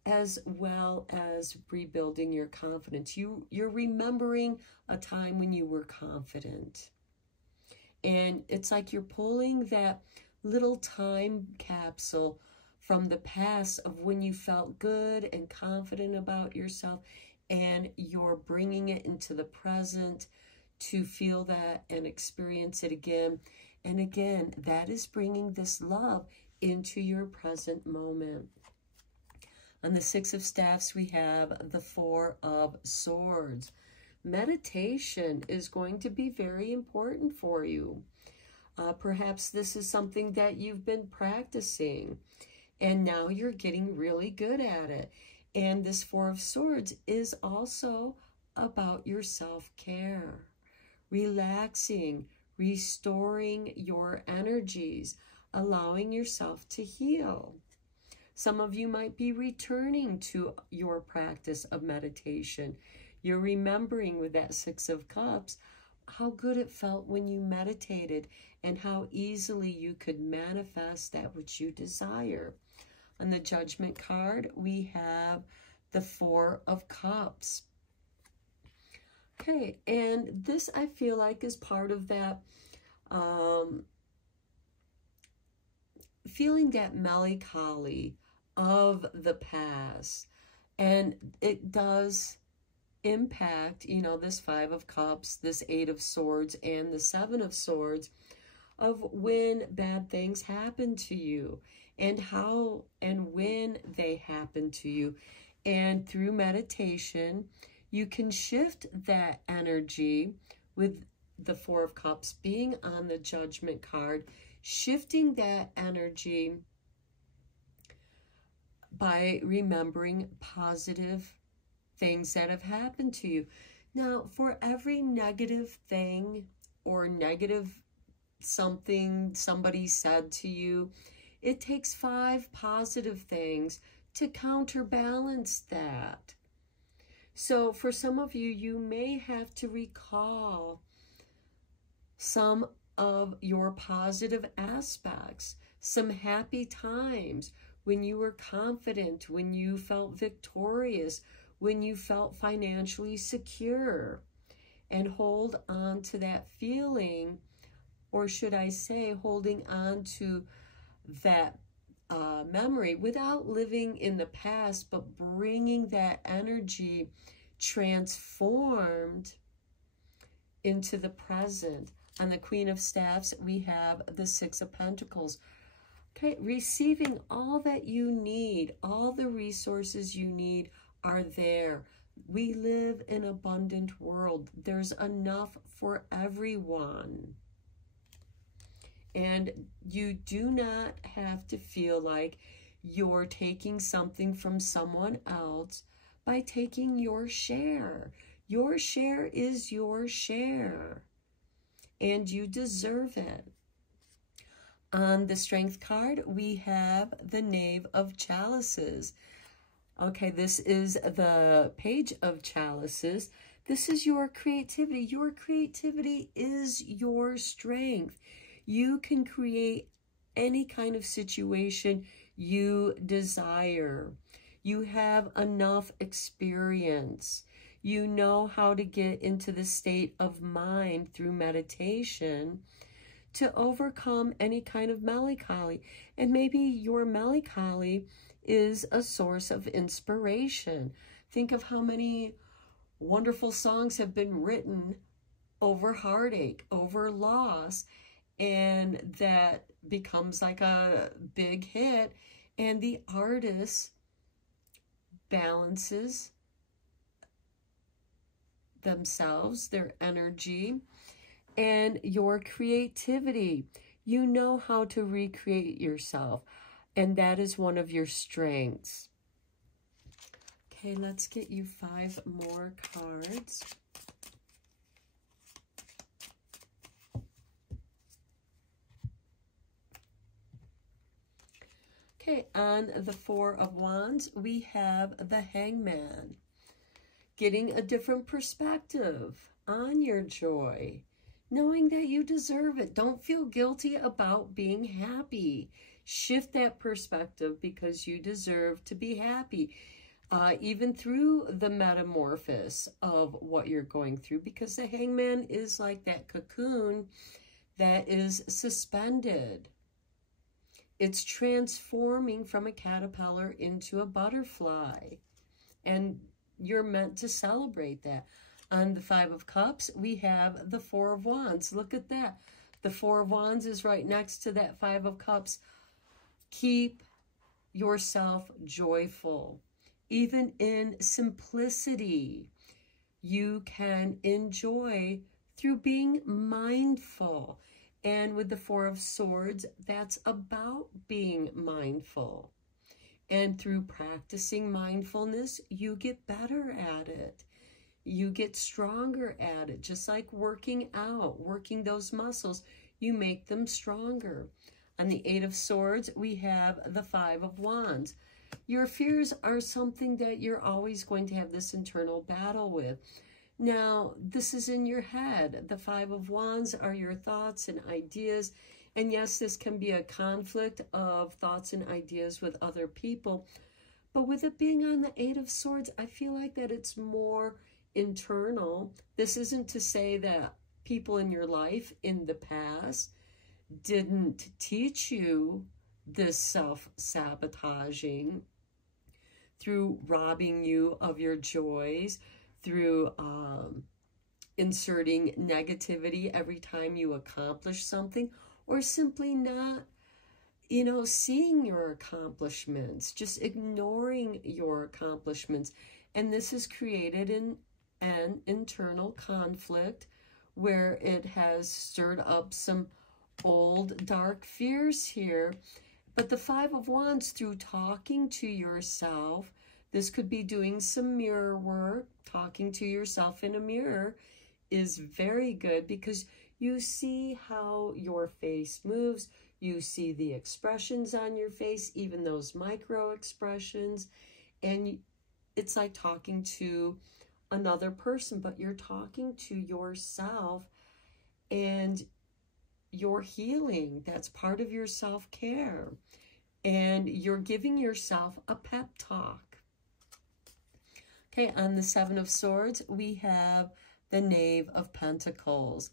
as well as rebuilding your confidence. You're remembering a time when you were confident. And it's like you're pulling that little time capsule from the past of when you felt good and confident about yourself, and you're bringing it into the present to feel that and experience it again. And again, that is bringing this love into your present moment. On the 6 of Staffs, we have the 4 of Swords. Meditation is going to be very important for you. Perhaps this is something that you've been practicing, and now you're getting really good at it. And this 4 of Swords is also about your self-care, relaxing, restoring your energies, allowing yourself to heal. Some of you might be returning to your practice of meditation. You're remembering with that 6 of Cups how good it felt when you meditated and how easily you could manifest that which you desire. On the Judgment card, we have the 4 of Cups. Okay, and this I feel like is part of that feeling that melancholy of the past. And it does impact, you know, this 5 of Cups, this 8 of Swords, and the 7 of Swords, of when bad things happen to you and how and when they happen to you. And through meditation, you can shift that energy with the 4 of Cups being on the Judgment card, shifting that energy by remembering positive things that have happened to you. Now, for every negative thing or negative something somebody said to you, it takes 5 positive things to counterbalance that. So for some of you, you may have to recall some of your positive aspects, some happy times when you were confident, when you felt victorious, when you felt financially secure, and hold on to that feeling, or should I say holding on to that memory without living in the past, but bringing that energy transformed into the present. On the Queen of Staffs, we have the 6 of Pentacles. Okay, receiving all that you need, all the resources you need are there. We live in an abundant world. There's enough for everyone. And you do not have to feel like you're taking something from someone else by taking your share. Your share is your share. and you deserve it. On the Strength card, we have the Knave of Chalices. Okay, this is the Page of Chalices. This is your creativity. Your creativity is your strength. You can create any kind of situation you desire. You have enough experience. You know how to get into the state of mind through meditation to overcome any kind of melancholy. And maybe your melancholy is a source of inspiration. Think of how many wonderful songs have been written over heartache, over loss, and that becomes like a big hit, and the artist balances themselves, their energy, and your creativity. You know how to recreate yourself, and that is one of your strengths. Okay, let's get you 5 more cards. Okay, on the 4 of Wands, we have the Hangman. Getting a different perspective on your joy. Knowing that you deserve it. Don't feel guilty about being happy. Shift that perspective because you deserve to be happy. Even through the metamorphosis of what you're going through, because the Hangman is like that cocoon that is suspended. It's transforming from a caterpillar into a butterfly, and you're meant to celebrate that. On the 5 of Cups, we have the 4 of Wands. Look at that. The 4 of Wands is right next to that 5 of Cups. Keep yourself joyful. Even in simplicity, you can enjoy through being mindful. And with the 4 of Swords, that's about being mindful. And through practicing mindfulness, you get better at it. You get stronger at it. Just like working out, working those muscles, you make them stronger. On the 8 of Swords, we have the 5 of Wands. Your fears are something that you're always going to have this internal battle with. Now, this is in your head. The 5 of Wands are your thoughts and ideas. And yes, this can be a conflict of thoughts and ideas with other people. But with it being on the 8 of Swords, I feel like that it's more internal. This isn't to say that people in your life in the past didn't teach you this self-sabotaging through robbing you of your joys, through inserting negativity every time you accomplish something, or simply not, seeing your accomplishments, just ignoring your accomplishments. And this has created an internal conflict where it has stirred up some old dark fears here. But the 5 of Wands, through talking to yourself, this could be doing some mirror work. Talking to yourself in a mirror is very good because you see how your face moves. You see the expressions on your face, even those micro expressions. And it's like talking to another person, but you're talking to yourself and you're healing. That's part of your self-care. And you're giving yourself a pep talk. Okay, on the 7 of Swords, we have the Knave of Pentacles.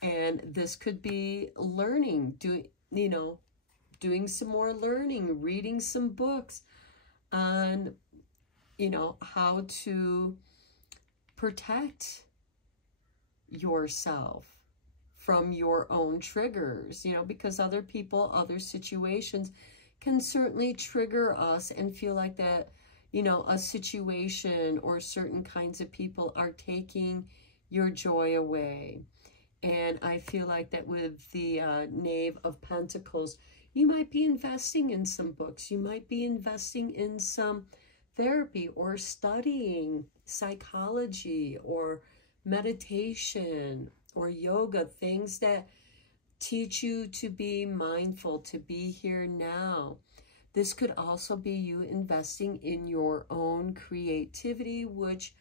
And this could be learning, doing some more learning, reading some books on, how to protect yourself from your own triggers, because other people, other situations can certainly trigger us and feel like that, a situation or certain kinds of people are taking your joy away. And I feel like that with the Knave of Pentacles, you might be investing in some books. You might be investing in some therapy or studying psychology or meditation or yoga, things that teach you to be mindful, to be here now. This could also be you investing in your own creativity, which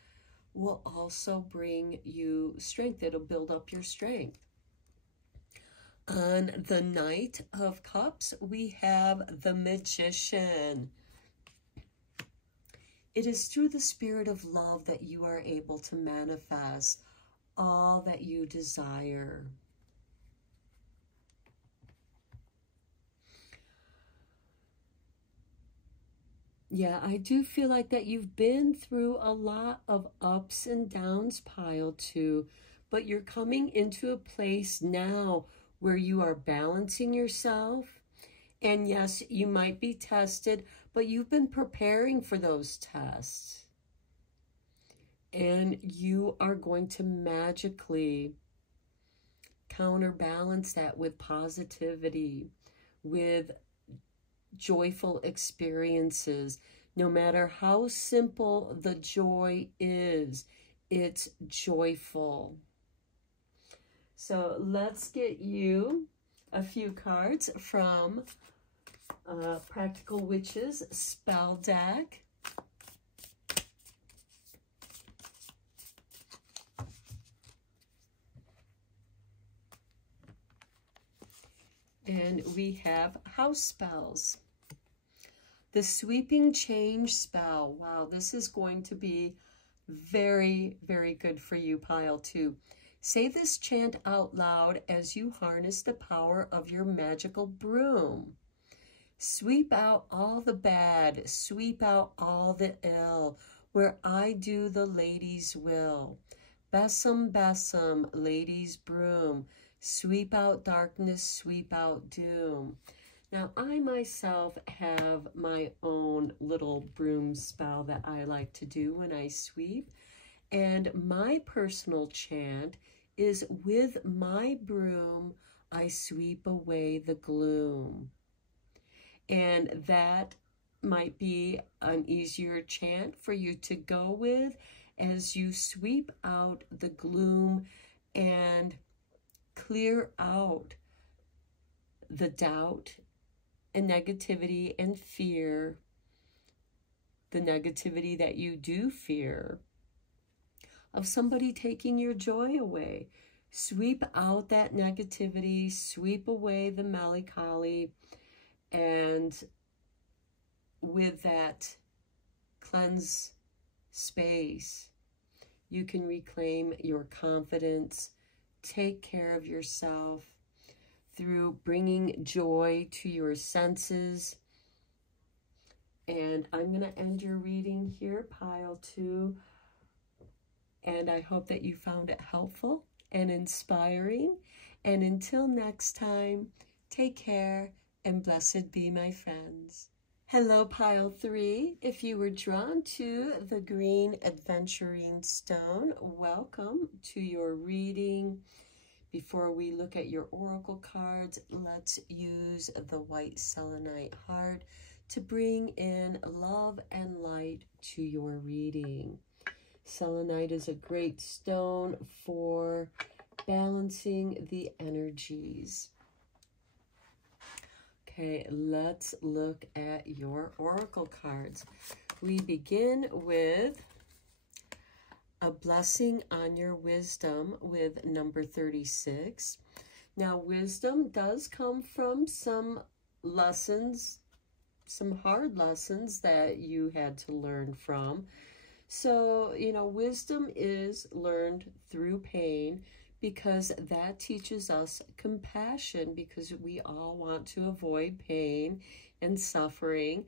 will also bring you strength. It'll build up your strength. On the Knight of Cups, we have the Magician. It is through the spirit of love that you are able to manifest all that you desire. Yeah, I do feel like that you've been through a lot of ups and downs, pile 2, but you're coming into a place now where you are balancing yourself. And yes, you might be tested, but you've been preparing for those tests. And you are going to magically counterbalance that with positivity, with joyful experiences. No matter how simple the joy is, it's joyful. So let's get you a few cards from Practical Witches spell deck. And we have house spells. The sweeping change spell. Wow, this is going to be very, very good for you, pile 2. Say this chant out loud as you harness the power of your magical broom. Sweep out all the bad, sweep out all the ill, where I do the lady's will. Besom, besom, lady's broom. Sweep out darkness, sweep out doom. Now, I myself have my own little broom spell that I like to do when I sweep. And my personal chant is, with my broom, I sweep away the gloom. And that might be an easier chant for you to go with as you sweep out the gloom and clear out the doubt and negativity and fear, the negativity that you do fear of somebody taking your joy away. Sweep out that negativity, sweep away the melancholy, and with that cleanse space, you can reclaim your confidence, take care of yourself through bringing joy to your senses. And I'm going to end your reading here, pile 2. And I hope that you found it helpful and inspiring. And until next time, take care and blessed be, my friends. Hello, pile 3. If you were drawn to the green adventuring stone, welcome to your reading. Before we look at your oracle cards, let's use the white selenite heart to bring in love and light to your reading. Selenite is a great stone for balancing the energies. Okay, let's look at your oracle cards. We begin with a blessing on your wisdom with number 36. Now, wisdom does come from some lessons, some hard lessons that you had to learn from. So, you know, wisdom is learned through pain, because that teaches us compassion, because we all want to avoid pain and suffering,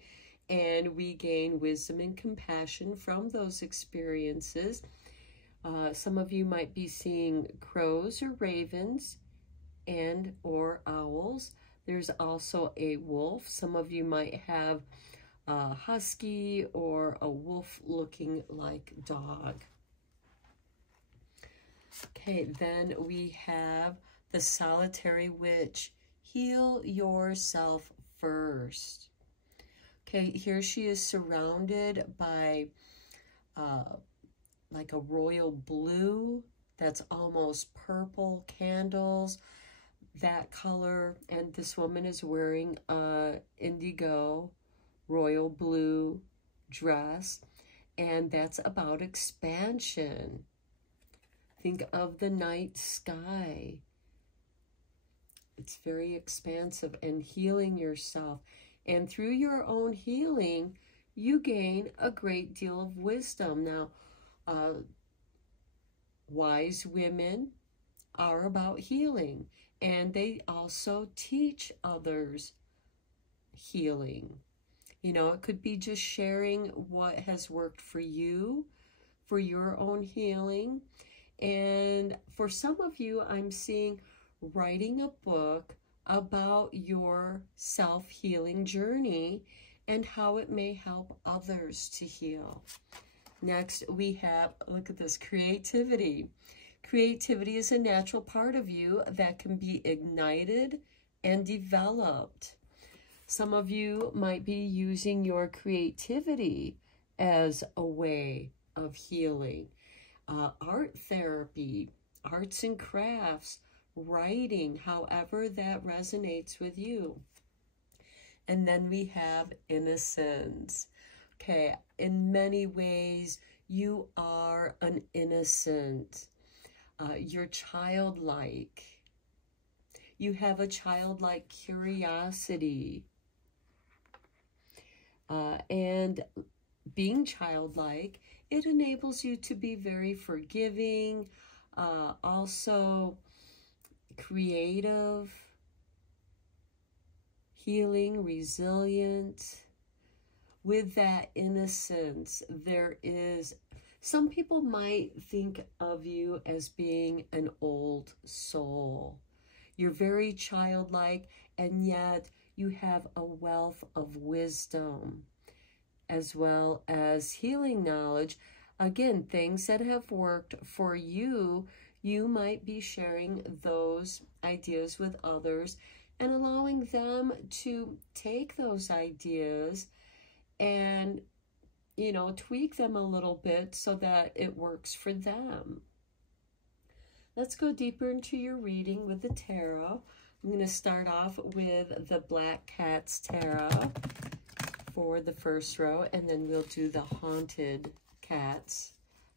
and we gain wisdom and compassion from those experiences. Some of you might be seeing crows or ravens and or owls. There's also a wolf. Some of you might have a husky or a wolf-looking like dog. Okay, then we have the solitary witch. Heal yourself first. Okay, here she is surrounded by like a royal blue that's almost purple, candles, that color. And this woman is wearing a indigo royal blue dress, and that's about expansion. Think of the night sky. It's very expansive, and healing yourself. And through your own healing, you gain a great deal of wisdom. Now, wise women are about healing, and they also teach others healing. You know, it could be just sharing what has worked for you, for your own healing. And for some of you, I'm seeing writing a book about your self-healing journey and how it may help others to heal. Next, we have, look at this, creativity. Creativity is a natural part of you that can be ignited and developed. Some of you might be using your creativity as a way of healing. Art therapy, arts and crafts, writing, however that resonates with you. And then we have innocence. Okay, in many ways, you are an innocent. You're childlike. You have a childlike curiosity. And being childlike, it enables you to be very forgiving, also creative, healing, resilient. With that innocence, there is, some people might think of you as being an old soul. You're very childlike, and yet you have a wealth of wisdom, as well as healing knowledge. Again, things that have worked for you, you might be sharing those ideas with others and allowing them to take those ideas and, you know, tweak them a little bit so that it works for them. Let's go deeper into your reading with the tarot. I'm going to start off with the Black Cat's Tarot for the first row, and then we'll do the Haunted Cats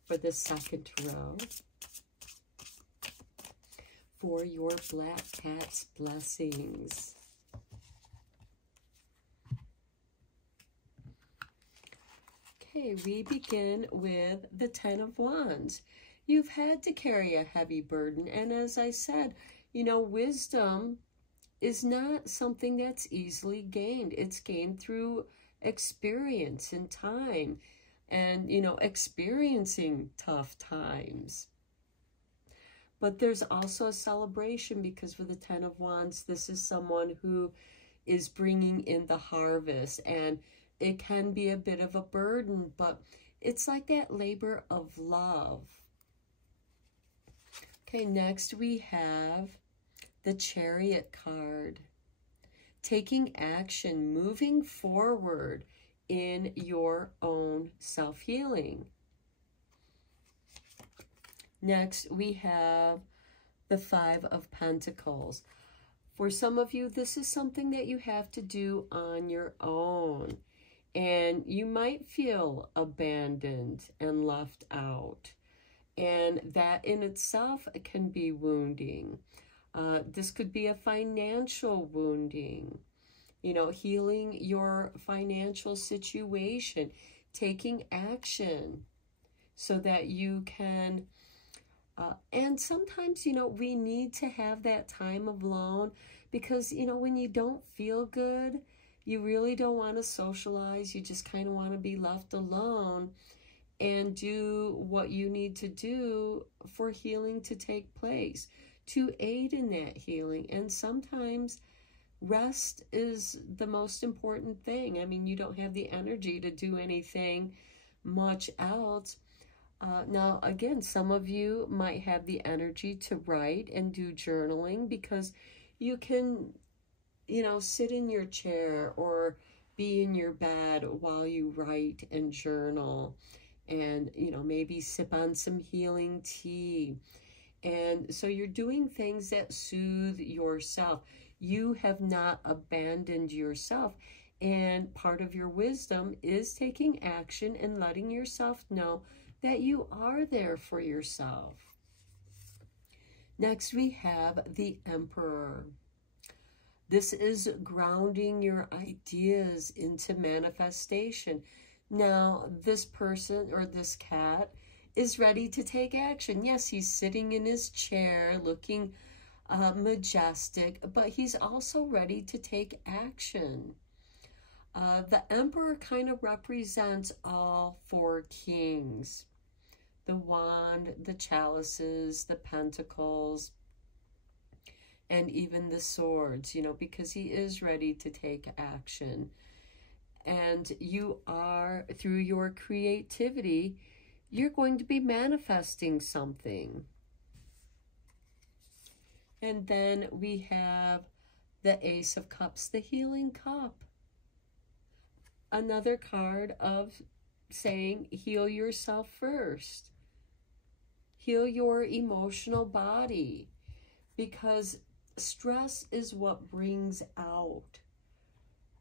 for the second row. For your Black Cat's blessings. Okay, we begin with the Ten of Wands. You've had to carry a heavy burden, and as I said, you know, wisdom is not something that's easily gained. It's gained through experience and time and, you know, experiencing tough times. But there's also a celebration, because for the Ten of Wands, this is someone who is bringing in the harvest, and it can be a bit of a burden, but it's like that labor of love. Okay, next we have the Chariot card. Taking action, moving forward in your own self-healing. Next, we have the Five of Pentacles. For some of you, this is something that you have to do on your own. And you might feel abandoned and left out. And that in itself can be wounding. This could be a financial wounding. You know, healing your financial situation. Taking action so that you can... and sometimes, you know, we need to have that time alone, because, you know, when you don't feel good, you really don't want to socialize. You just kind of want to be left alone and do what you need to do for healing to take place, to aid in that healing. And sometimes rest is the most important thing. I mean, you don't have the energy to do anything much else. Now, again, some of you might have the energy to write and do journaling, because you can, you know, sit in your chair or be in your bed while you write and journal, and, you know, maybe sip on some healing tea. And so you're doing things that soothe yourself. You have not abandoned yourself. And part of your wisdom is taking action and letting yourself know that you are there for yourself. Next, we have the Emperor. This is grounding your ideas into manifestation. Now, this person or this cat is ready to take action. Yes, he's sitting in his chair looking majestic, but he's also ready to take action. The Emperor kind of represents all four kings. The wand, the chalices, the pentacles, and even the swords, you know, because he is ready to take action. And you are, through your creativity, you're going to be manifesting something. And then we have the Ace of Cups, the Healing Cup. Another card of saying, heal yourself first. Heal your emotional body. Because stress is what brings out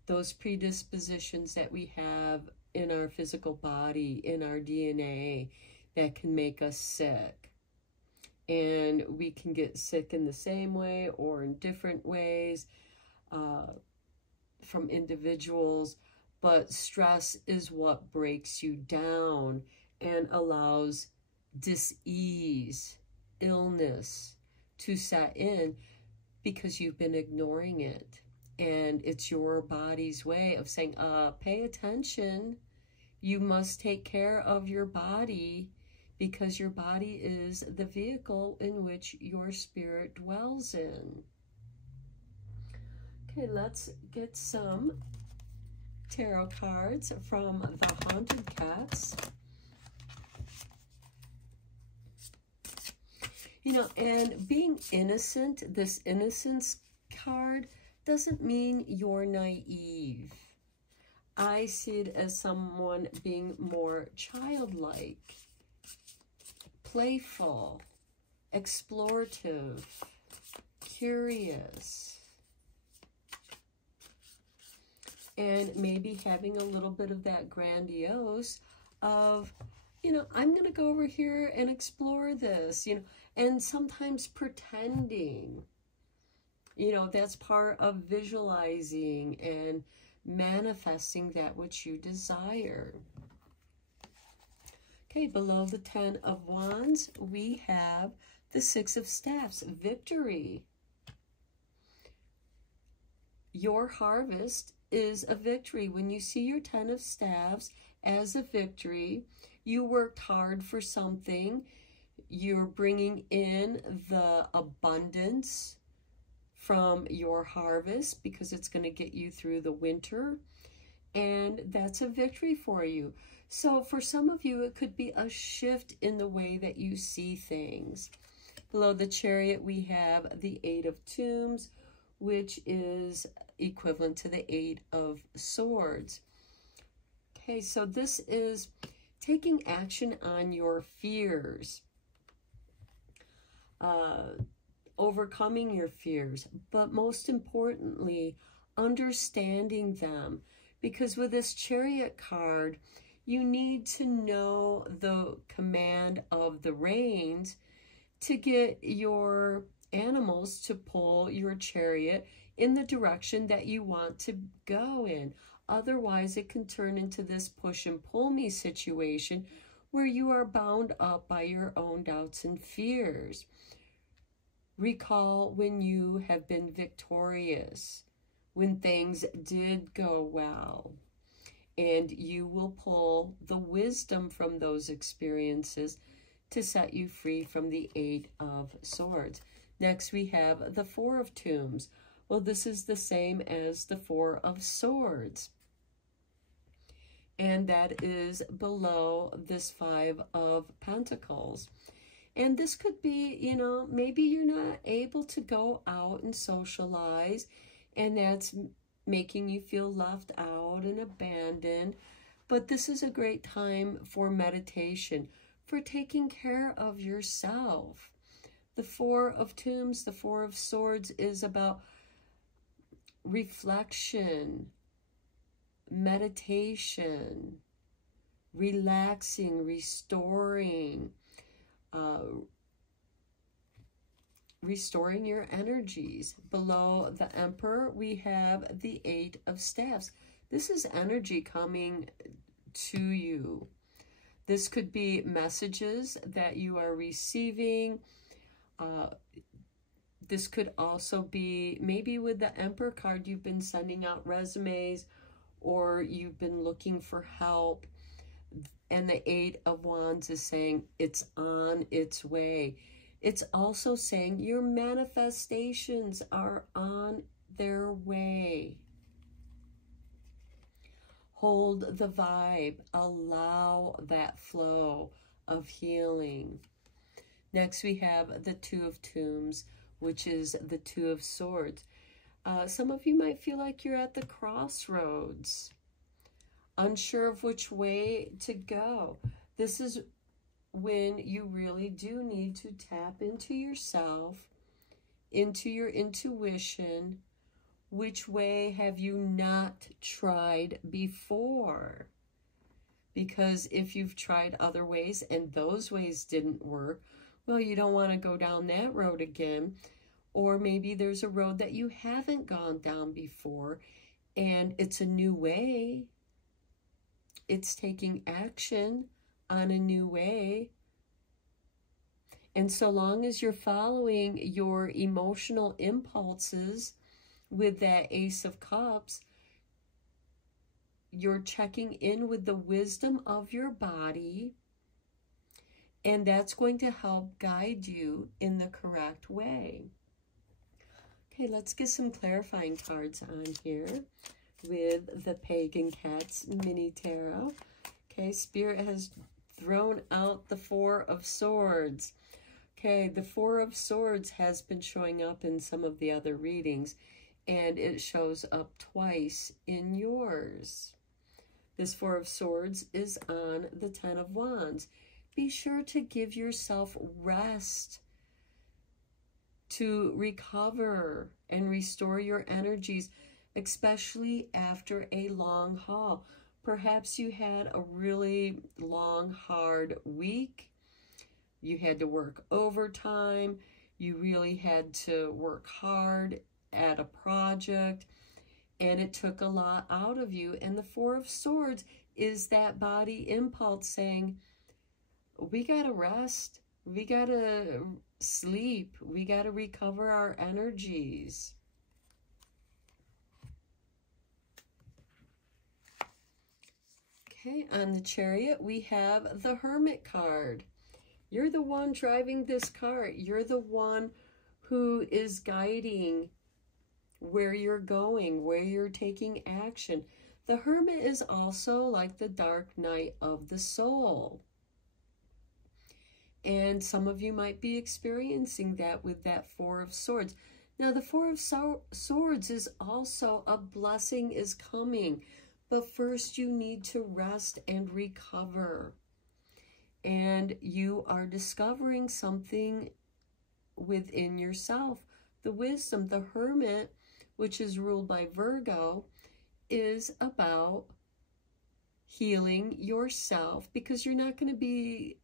those predispositions that we have in our physical body, in our DNA, that can make us sick. And we can get sick in the same way or in different ways from individuals. But stress is what breaks you down and allows dis-ease, illness to set in because you've been ignoring it. And it's your body's way of saying, pay attention. You must take care of your body because your body is the vehicle in which your spirit dwells in. Okay, let's get some tarot cards from the Haunted Cats. You know, and being innocent, this innocence card doesn't mean you're naive. I see it as someone being more childlike, playful, explorative, curious, and maybe having a little bit of that grandiose of, you know, I'm going to go over here and explore this, you know, and sometimes pretending. You know, that's part of visualizing and manifesting that which you desire. Okay, below the 10 of Wands, we have the 6 of Staffs, victory. Your harvest is a victory. When you see your 10 of Staffs as a victory, you worked hard for something. You're bringing in the abundance from your harvest because it's going to get you through the winter, and that's a victory for you. So for some of you, it could be a shift in the way that you see things. Below the Chariot, we have the 8 of Tombs, which is equivalent to the 8 of Swords. Okay, so this is taking action on your fears. Overcoming your fears, but most importantly, understanding them. Because with this Chariot card, you need to know the command of the reins to get your animals to pull your chariot in the direction that you want to go in. Otherwise, it can turn into this push and pull me situation where you are bound up by your own doubts and fears. Recall when you have been victorious, when things did go well, and you will pull the wisdom from those experiences to set you free from the 8 of Swords. Next, we have the 4 of Tombs. Well, this is the same as the 4 of Swords. And that is below this 5 of Pentacles. And this could be, you know, maybe you're not able to go out and socialize, and that's making you feel left out and abandoned. But this is a great time for meditation, for taking care of yourself. The Four of Tombs, the Four of Swords is about reflection, meditation, relaxing, restoring, restoring your energies. Below the Emperor, we have the Eight of Staffs. This is energy coming to you. This could be messages that you are receiving. This could also be, maybe with the Emperor card, you've been sending out resumes or you've been looking for help. And the Eight of Wands is saying it's on its way. It's also saying your manifestations are on their way. Hold the vibe. Allow that flow of healing. Next, we have the Two of Tombs, which is the Two of Swords. Some of you might feel like you're at the crossroads, unsure of which way to go. This is when you really do need to tap into yourself, into your intuition. Which way have you not tried before? Because if you've tried other ways and those ways didn't work, well, you don't want to go down that road again. Or maybe there's a road that you haven't gone down before and it's a new way. It's taking action on a new way. And so long as you're following your emotional impulses with that Ace of Cups, you're checking in with the wisdom of your body, and that's going to help guide you in the correct way. Okay, let's get some clarifying cards on here with the Pagan Cats Mini Tarot. Okay, Spirit has thrown out the Four of Swords. Okay, the Four of Swords has been showing up in some of the other readings, and it shows up twice in yours. This Four of Swords is on the Ten of Wands. Be sure to give yourself rest to recover and restore your energies, especially after a long haul. Perhaps you had a really long, hard week. You had to work overtime. You really had to work hard at a project, and it took a lot out of you. And the Four of Swords is that body impulse saying, we got to rest. We got to sleep. We got to recover our energies. Okay, on the Chariot, we have the Hermit card. You're the one driving this car. You're the one who is guiding where you're going, where you're taking action. The Hermit is also like the dark night of the soul. And some of you might be experiencing that with that Four of Swords. Now, the Four of Swords is also a blessing is coming. But first, you need to rest and recover. And you are discovering something within yourself. The wisdom, the Hermit, which is ruled by Virgo, is about healing yourself, because you're not going to be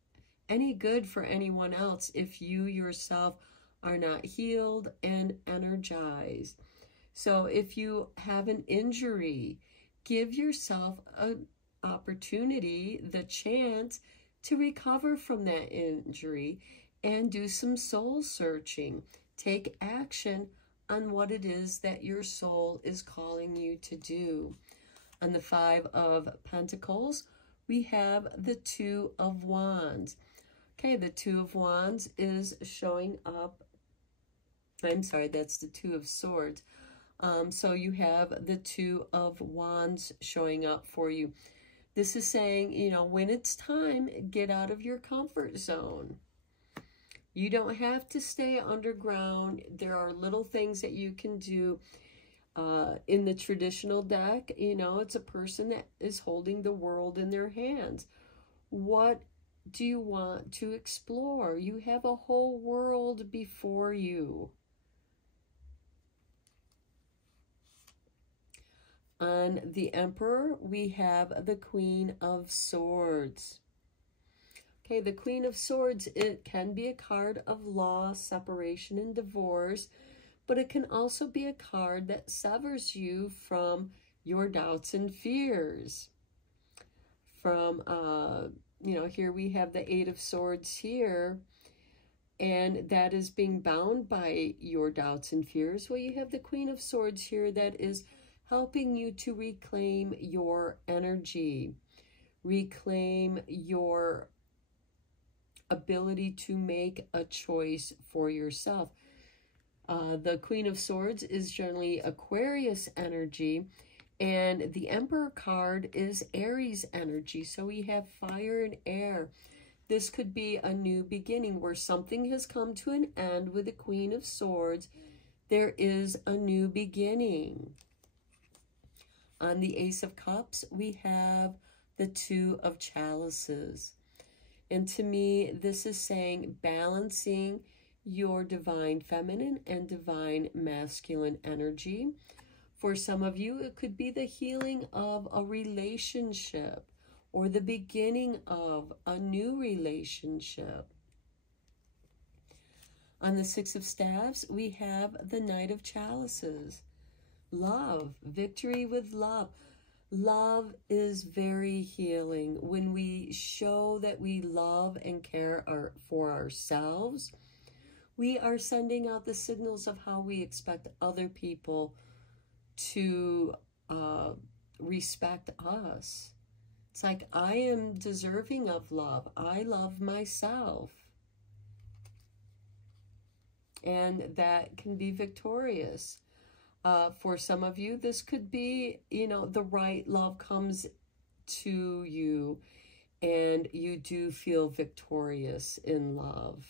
any good for anyone else if you yourself are not healed and energized. So if you have an injury, give yourself an opportunity, the chance to recover from that injury and do some soul searching. Take action on what it is that your soul is calling you to do. On the Five of Pentacles, we have the Two of Wands. Okay, the Two of Wands is showing up. I'm sorry, that's the Two of Swords. So you have the Two of Wands showing up for you. This is saying, you know, when it's time, get out of your comfort zone. You don't have to stay underground. There are little things that you can do. In the traditional deck, you know, it's a person that is holding the world in their hands. What do you want to explore? You have a whole world before you. On the Emperor, we have the Queen of Swords. Okay, the Queen of Swords, it can be a card of loss, separation, and divorce, but it can also be a card that severs you from your doubts and fears. From, you know, here we have the Eight of Swords here, and that is being bound by your doubts and fears. Well, you have the Queen of Swords here that is helping you to reclaim your energy, reclaim your ability to make a choice for yourself. The Queen of Swords is generally Aquarius energy, and the Emperor card is Aries energy. So we have fire and air. This could be a new beginning where something has come to an end with the Queen of Swords. There is a new beginning. On the Ace of Cups, we have the Two of Chalices. And to me, this is saying balancing your divine feminine and divine masculine energy. For some of you, it could be the healing of a relationship or the beginning of a new relationship. On the Six of Staves, we have the Knight of Chalices. Love, victory with love. Love is very healing. When we show that we love and care for ourselves, we are sending out the signals of how we expect other people to respect us. It's like, I am deserving of love. I love myself. And that can be victorious. For some of you, this could be, you know, the right love comes to you and you do feel victorious in love.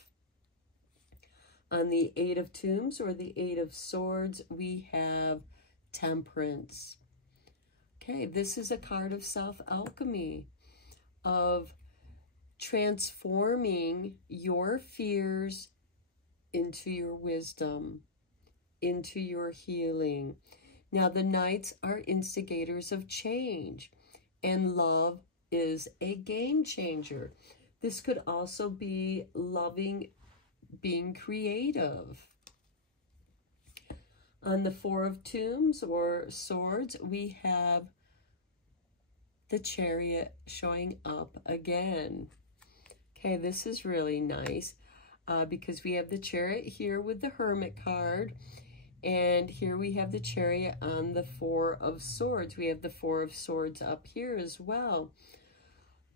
On the Eight of Tombs or the Eight of Swords, we have Temperance. Okay, this is a card of self-alchemy, of transforming your fears into your wisdom, into your healing. Now, the Knights are instigators of change, and love is a game changer. This could also be loving, being creative. On the Four of Tombs or Swords, we have the Chariot showing up again. Okay, this is really nice because we have the Chariot here with the Hermit card, and here we have the Chariot on the Four of Swords. We have the Four of Swords up here as well.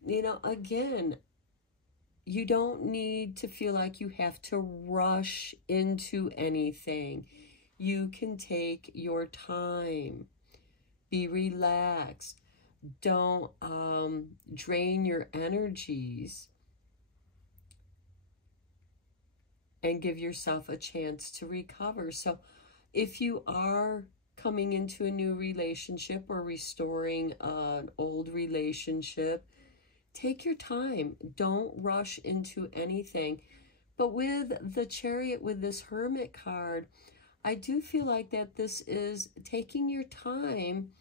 You know, again, you don't need to feel like you have to rush into anything. You can take your time. Be relaxed. Don't drain your energies. And give yourself a chance to recover. So if you are coming into a new relationship or restoring an old relationship, take your time. Don't rush into anything. But with the Chariot, with this Hermit card, I do feel like that this is taking your time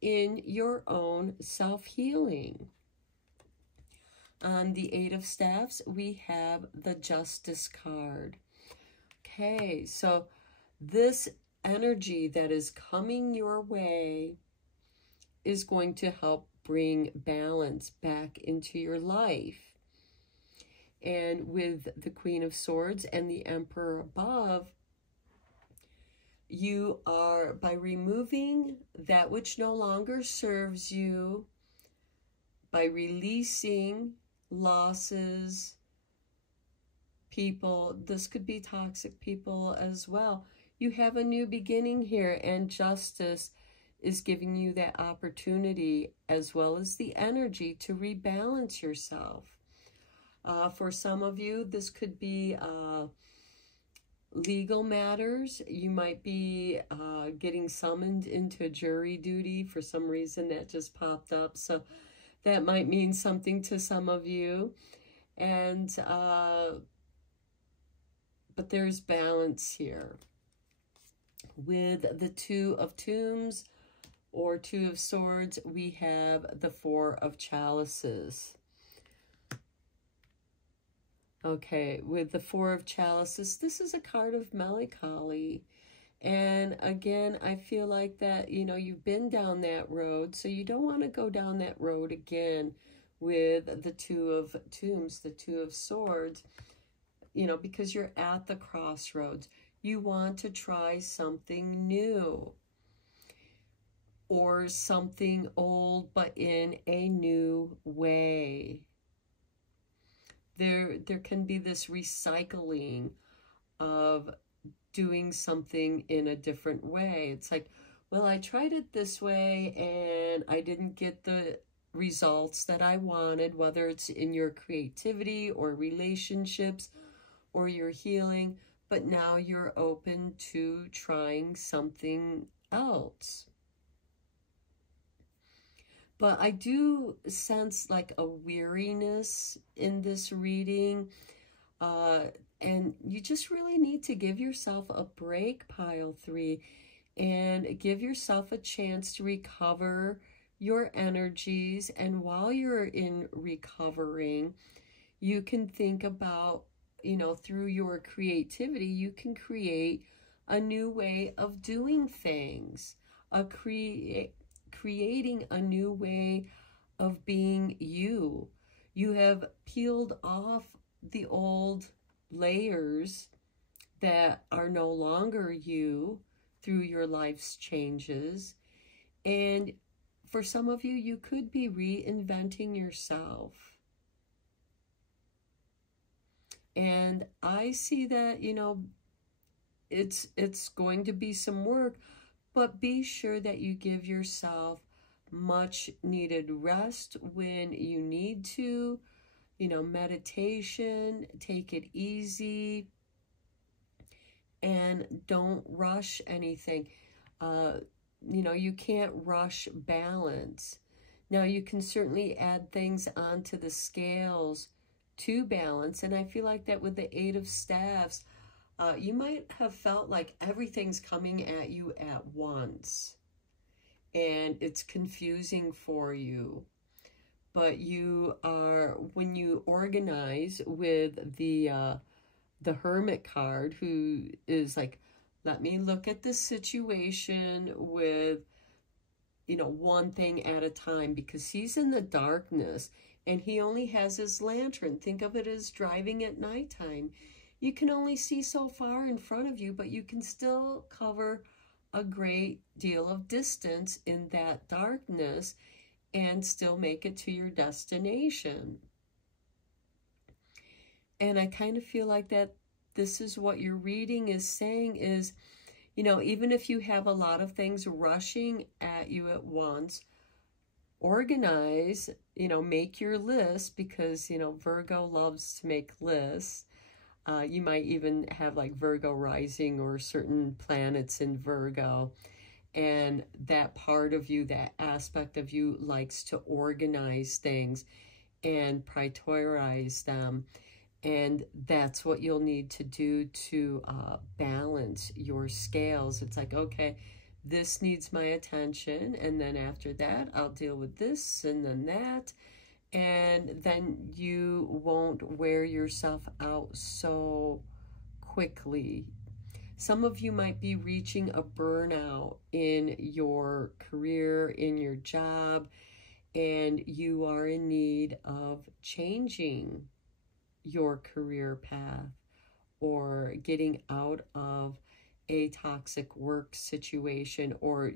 in your own self-healing. On the Eight of Staves, we have the Justice card. Okay, so this energy that is coming your way is going to help bring balance back into your life. And with the Queen of Swords and the Emperor above, you are, by removing that which no longer serves you, by releasing losses, people, this could be toxic people as well. You have a new beginning here, and justice is giving you that opportunity as well as the energy to rebalance yourself. For some of you, this could be legal matters. You might be getting summoned into jury duty for some reason that just popped up. So that might mean something to some of you. And, but there's balance here. With the Two of Tombs or Two of Swords, we have the Four of Chalices. Okay, with the Four of Chalices, this is a card of melancholy. And again, I feel like that, you know, you've been down that road, so you don't want to go down that road again with the Two of Tombs, the Two of Swords, you know, because you're at the crossroads. You want to try something new or something old, but in a new way. There can be this recycling of doing something in a different way. It's like, well, I tried it this way and I didn't get the results that I wanted, whether it's in your creativity or relationships or your healing, but now you're open to trying something else. But I do sense like a weariness in this reading, and you just really need to give yourself a break, pile 3, and give yourself a chance to recover your energies. And while you're in recovering, you can think about, you know, through your creativity, you can create a new way of doing things, creating a new way of being you. You have peeled off the old layers that are no longer you through your life's changes. And for some of you, you could be reinventing yourself. And I see that, you know, it's going to be some work, but be sure that you give yourself much needed rest when you need to, you know, meditation, take it easy, and don't rush anything. You know, you can't rush balance. Now, you can certainly add things onto the scales to balance, and I feel like that with the Eight of Staves, you might have felt like everything's coming at you at once, and it's confusing for you. But you are, when you organize with the Hermit card, who is like, let me look at this situation with, you know, one thing at a time, because he's in the darkness and he only has his lantern. Think of it as driving at nighttime. You can only see so far in front of you, but you can still cover a great deal of distance in that darkness and still make it to your destination. And I kind of feel like that this is what your reading is saying is, you know, even if you have a lot of things rushing at you at once, organize, you know, make your list, because, you know, Virgo loves to make lists. You might even have like Virgo rising or certain planets in Virgo. And that part of you, that aspect of you, likes to organize things and prioritize them. And that's what you'll need to do to balance your scales. It's like, okay, this needs my attention. And then after that, I'll deal with this and then that. And then you won't wear yourself out so quickly. Some of you might be reaching a burnout in your career, in your job, and you are in need of changing your career path or getting out of a toxic work situation. Or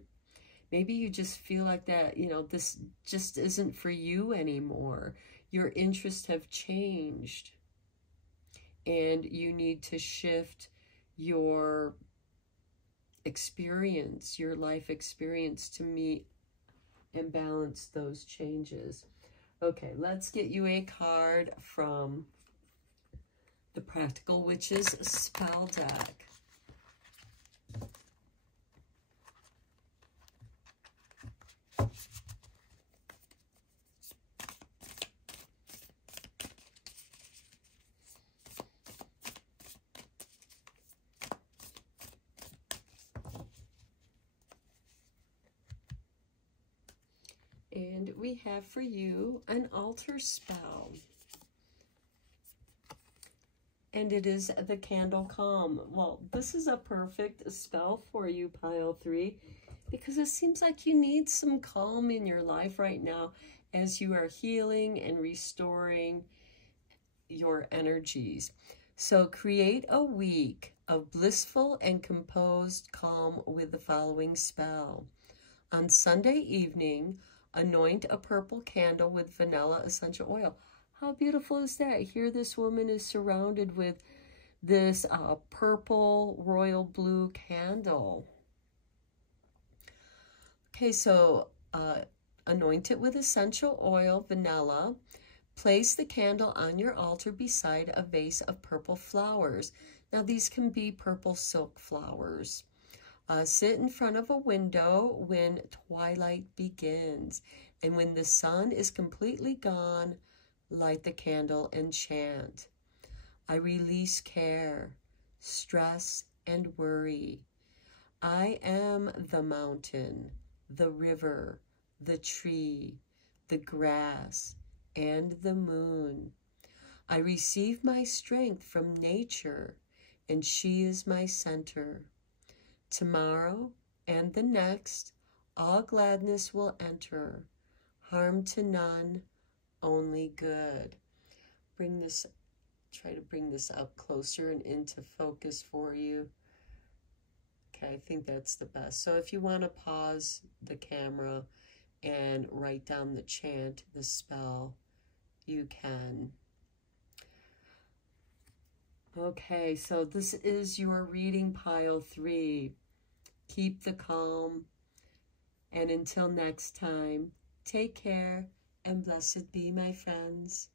maybe you just feel like that, you know, this just isn't for you anymore. Your interests have changed and you need to shift your experience, your life experience, to meet and balance those changes. Okay, let's get you a card from the Practical Witches spell deck. we have for you an altar spell. And it is the candle calm. Well, this is a perfect spell for you, pile 3, because it seems like you need some calm in your life right now as you are healing and restoring your energies. So create a week of blissful and composed calm with the following spell. On Sunday evening, anoint a purple candle with vanilla essential oil. How beautiful is that? Here this woman is surrounded with this purple royal blue candle. Okay, so anoint it with essential oil, vanilla. Place the candle on your altar beside a vase of purple flowers. Now these can be purple silk flowers. Sit in front of a window when twilight begins. And when the sun is completely gone, light the candle and chant. I release care, stress, and worry. I am the mountain, the river, the tree, the grass, and the moon. I receive my strength from nature, and she is my center. Tomorrow and the next, all gladness will enter, harm to none, only good. Try to bring this up closer and into focus for you. Okay, I think that's the best. So if you want to pause the camera and write down the chant, the spell, you can. Okay, so this is your reading, pile 3. Keep the calm. And until next time, take care and blessed be, my friends.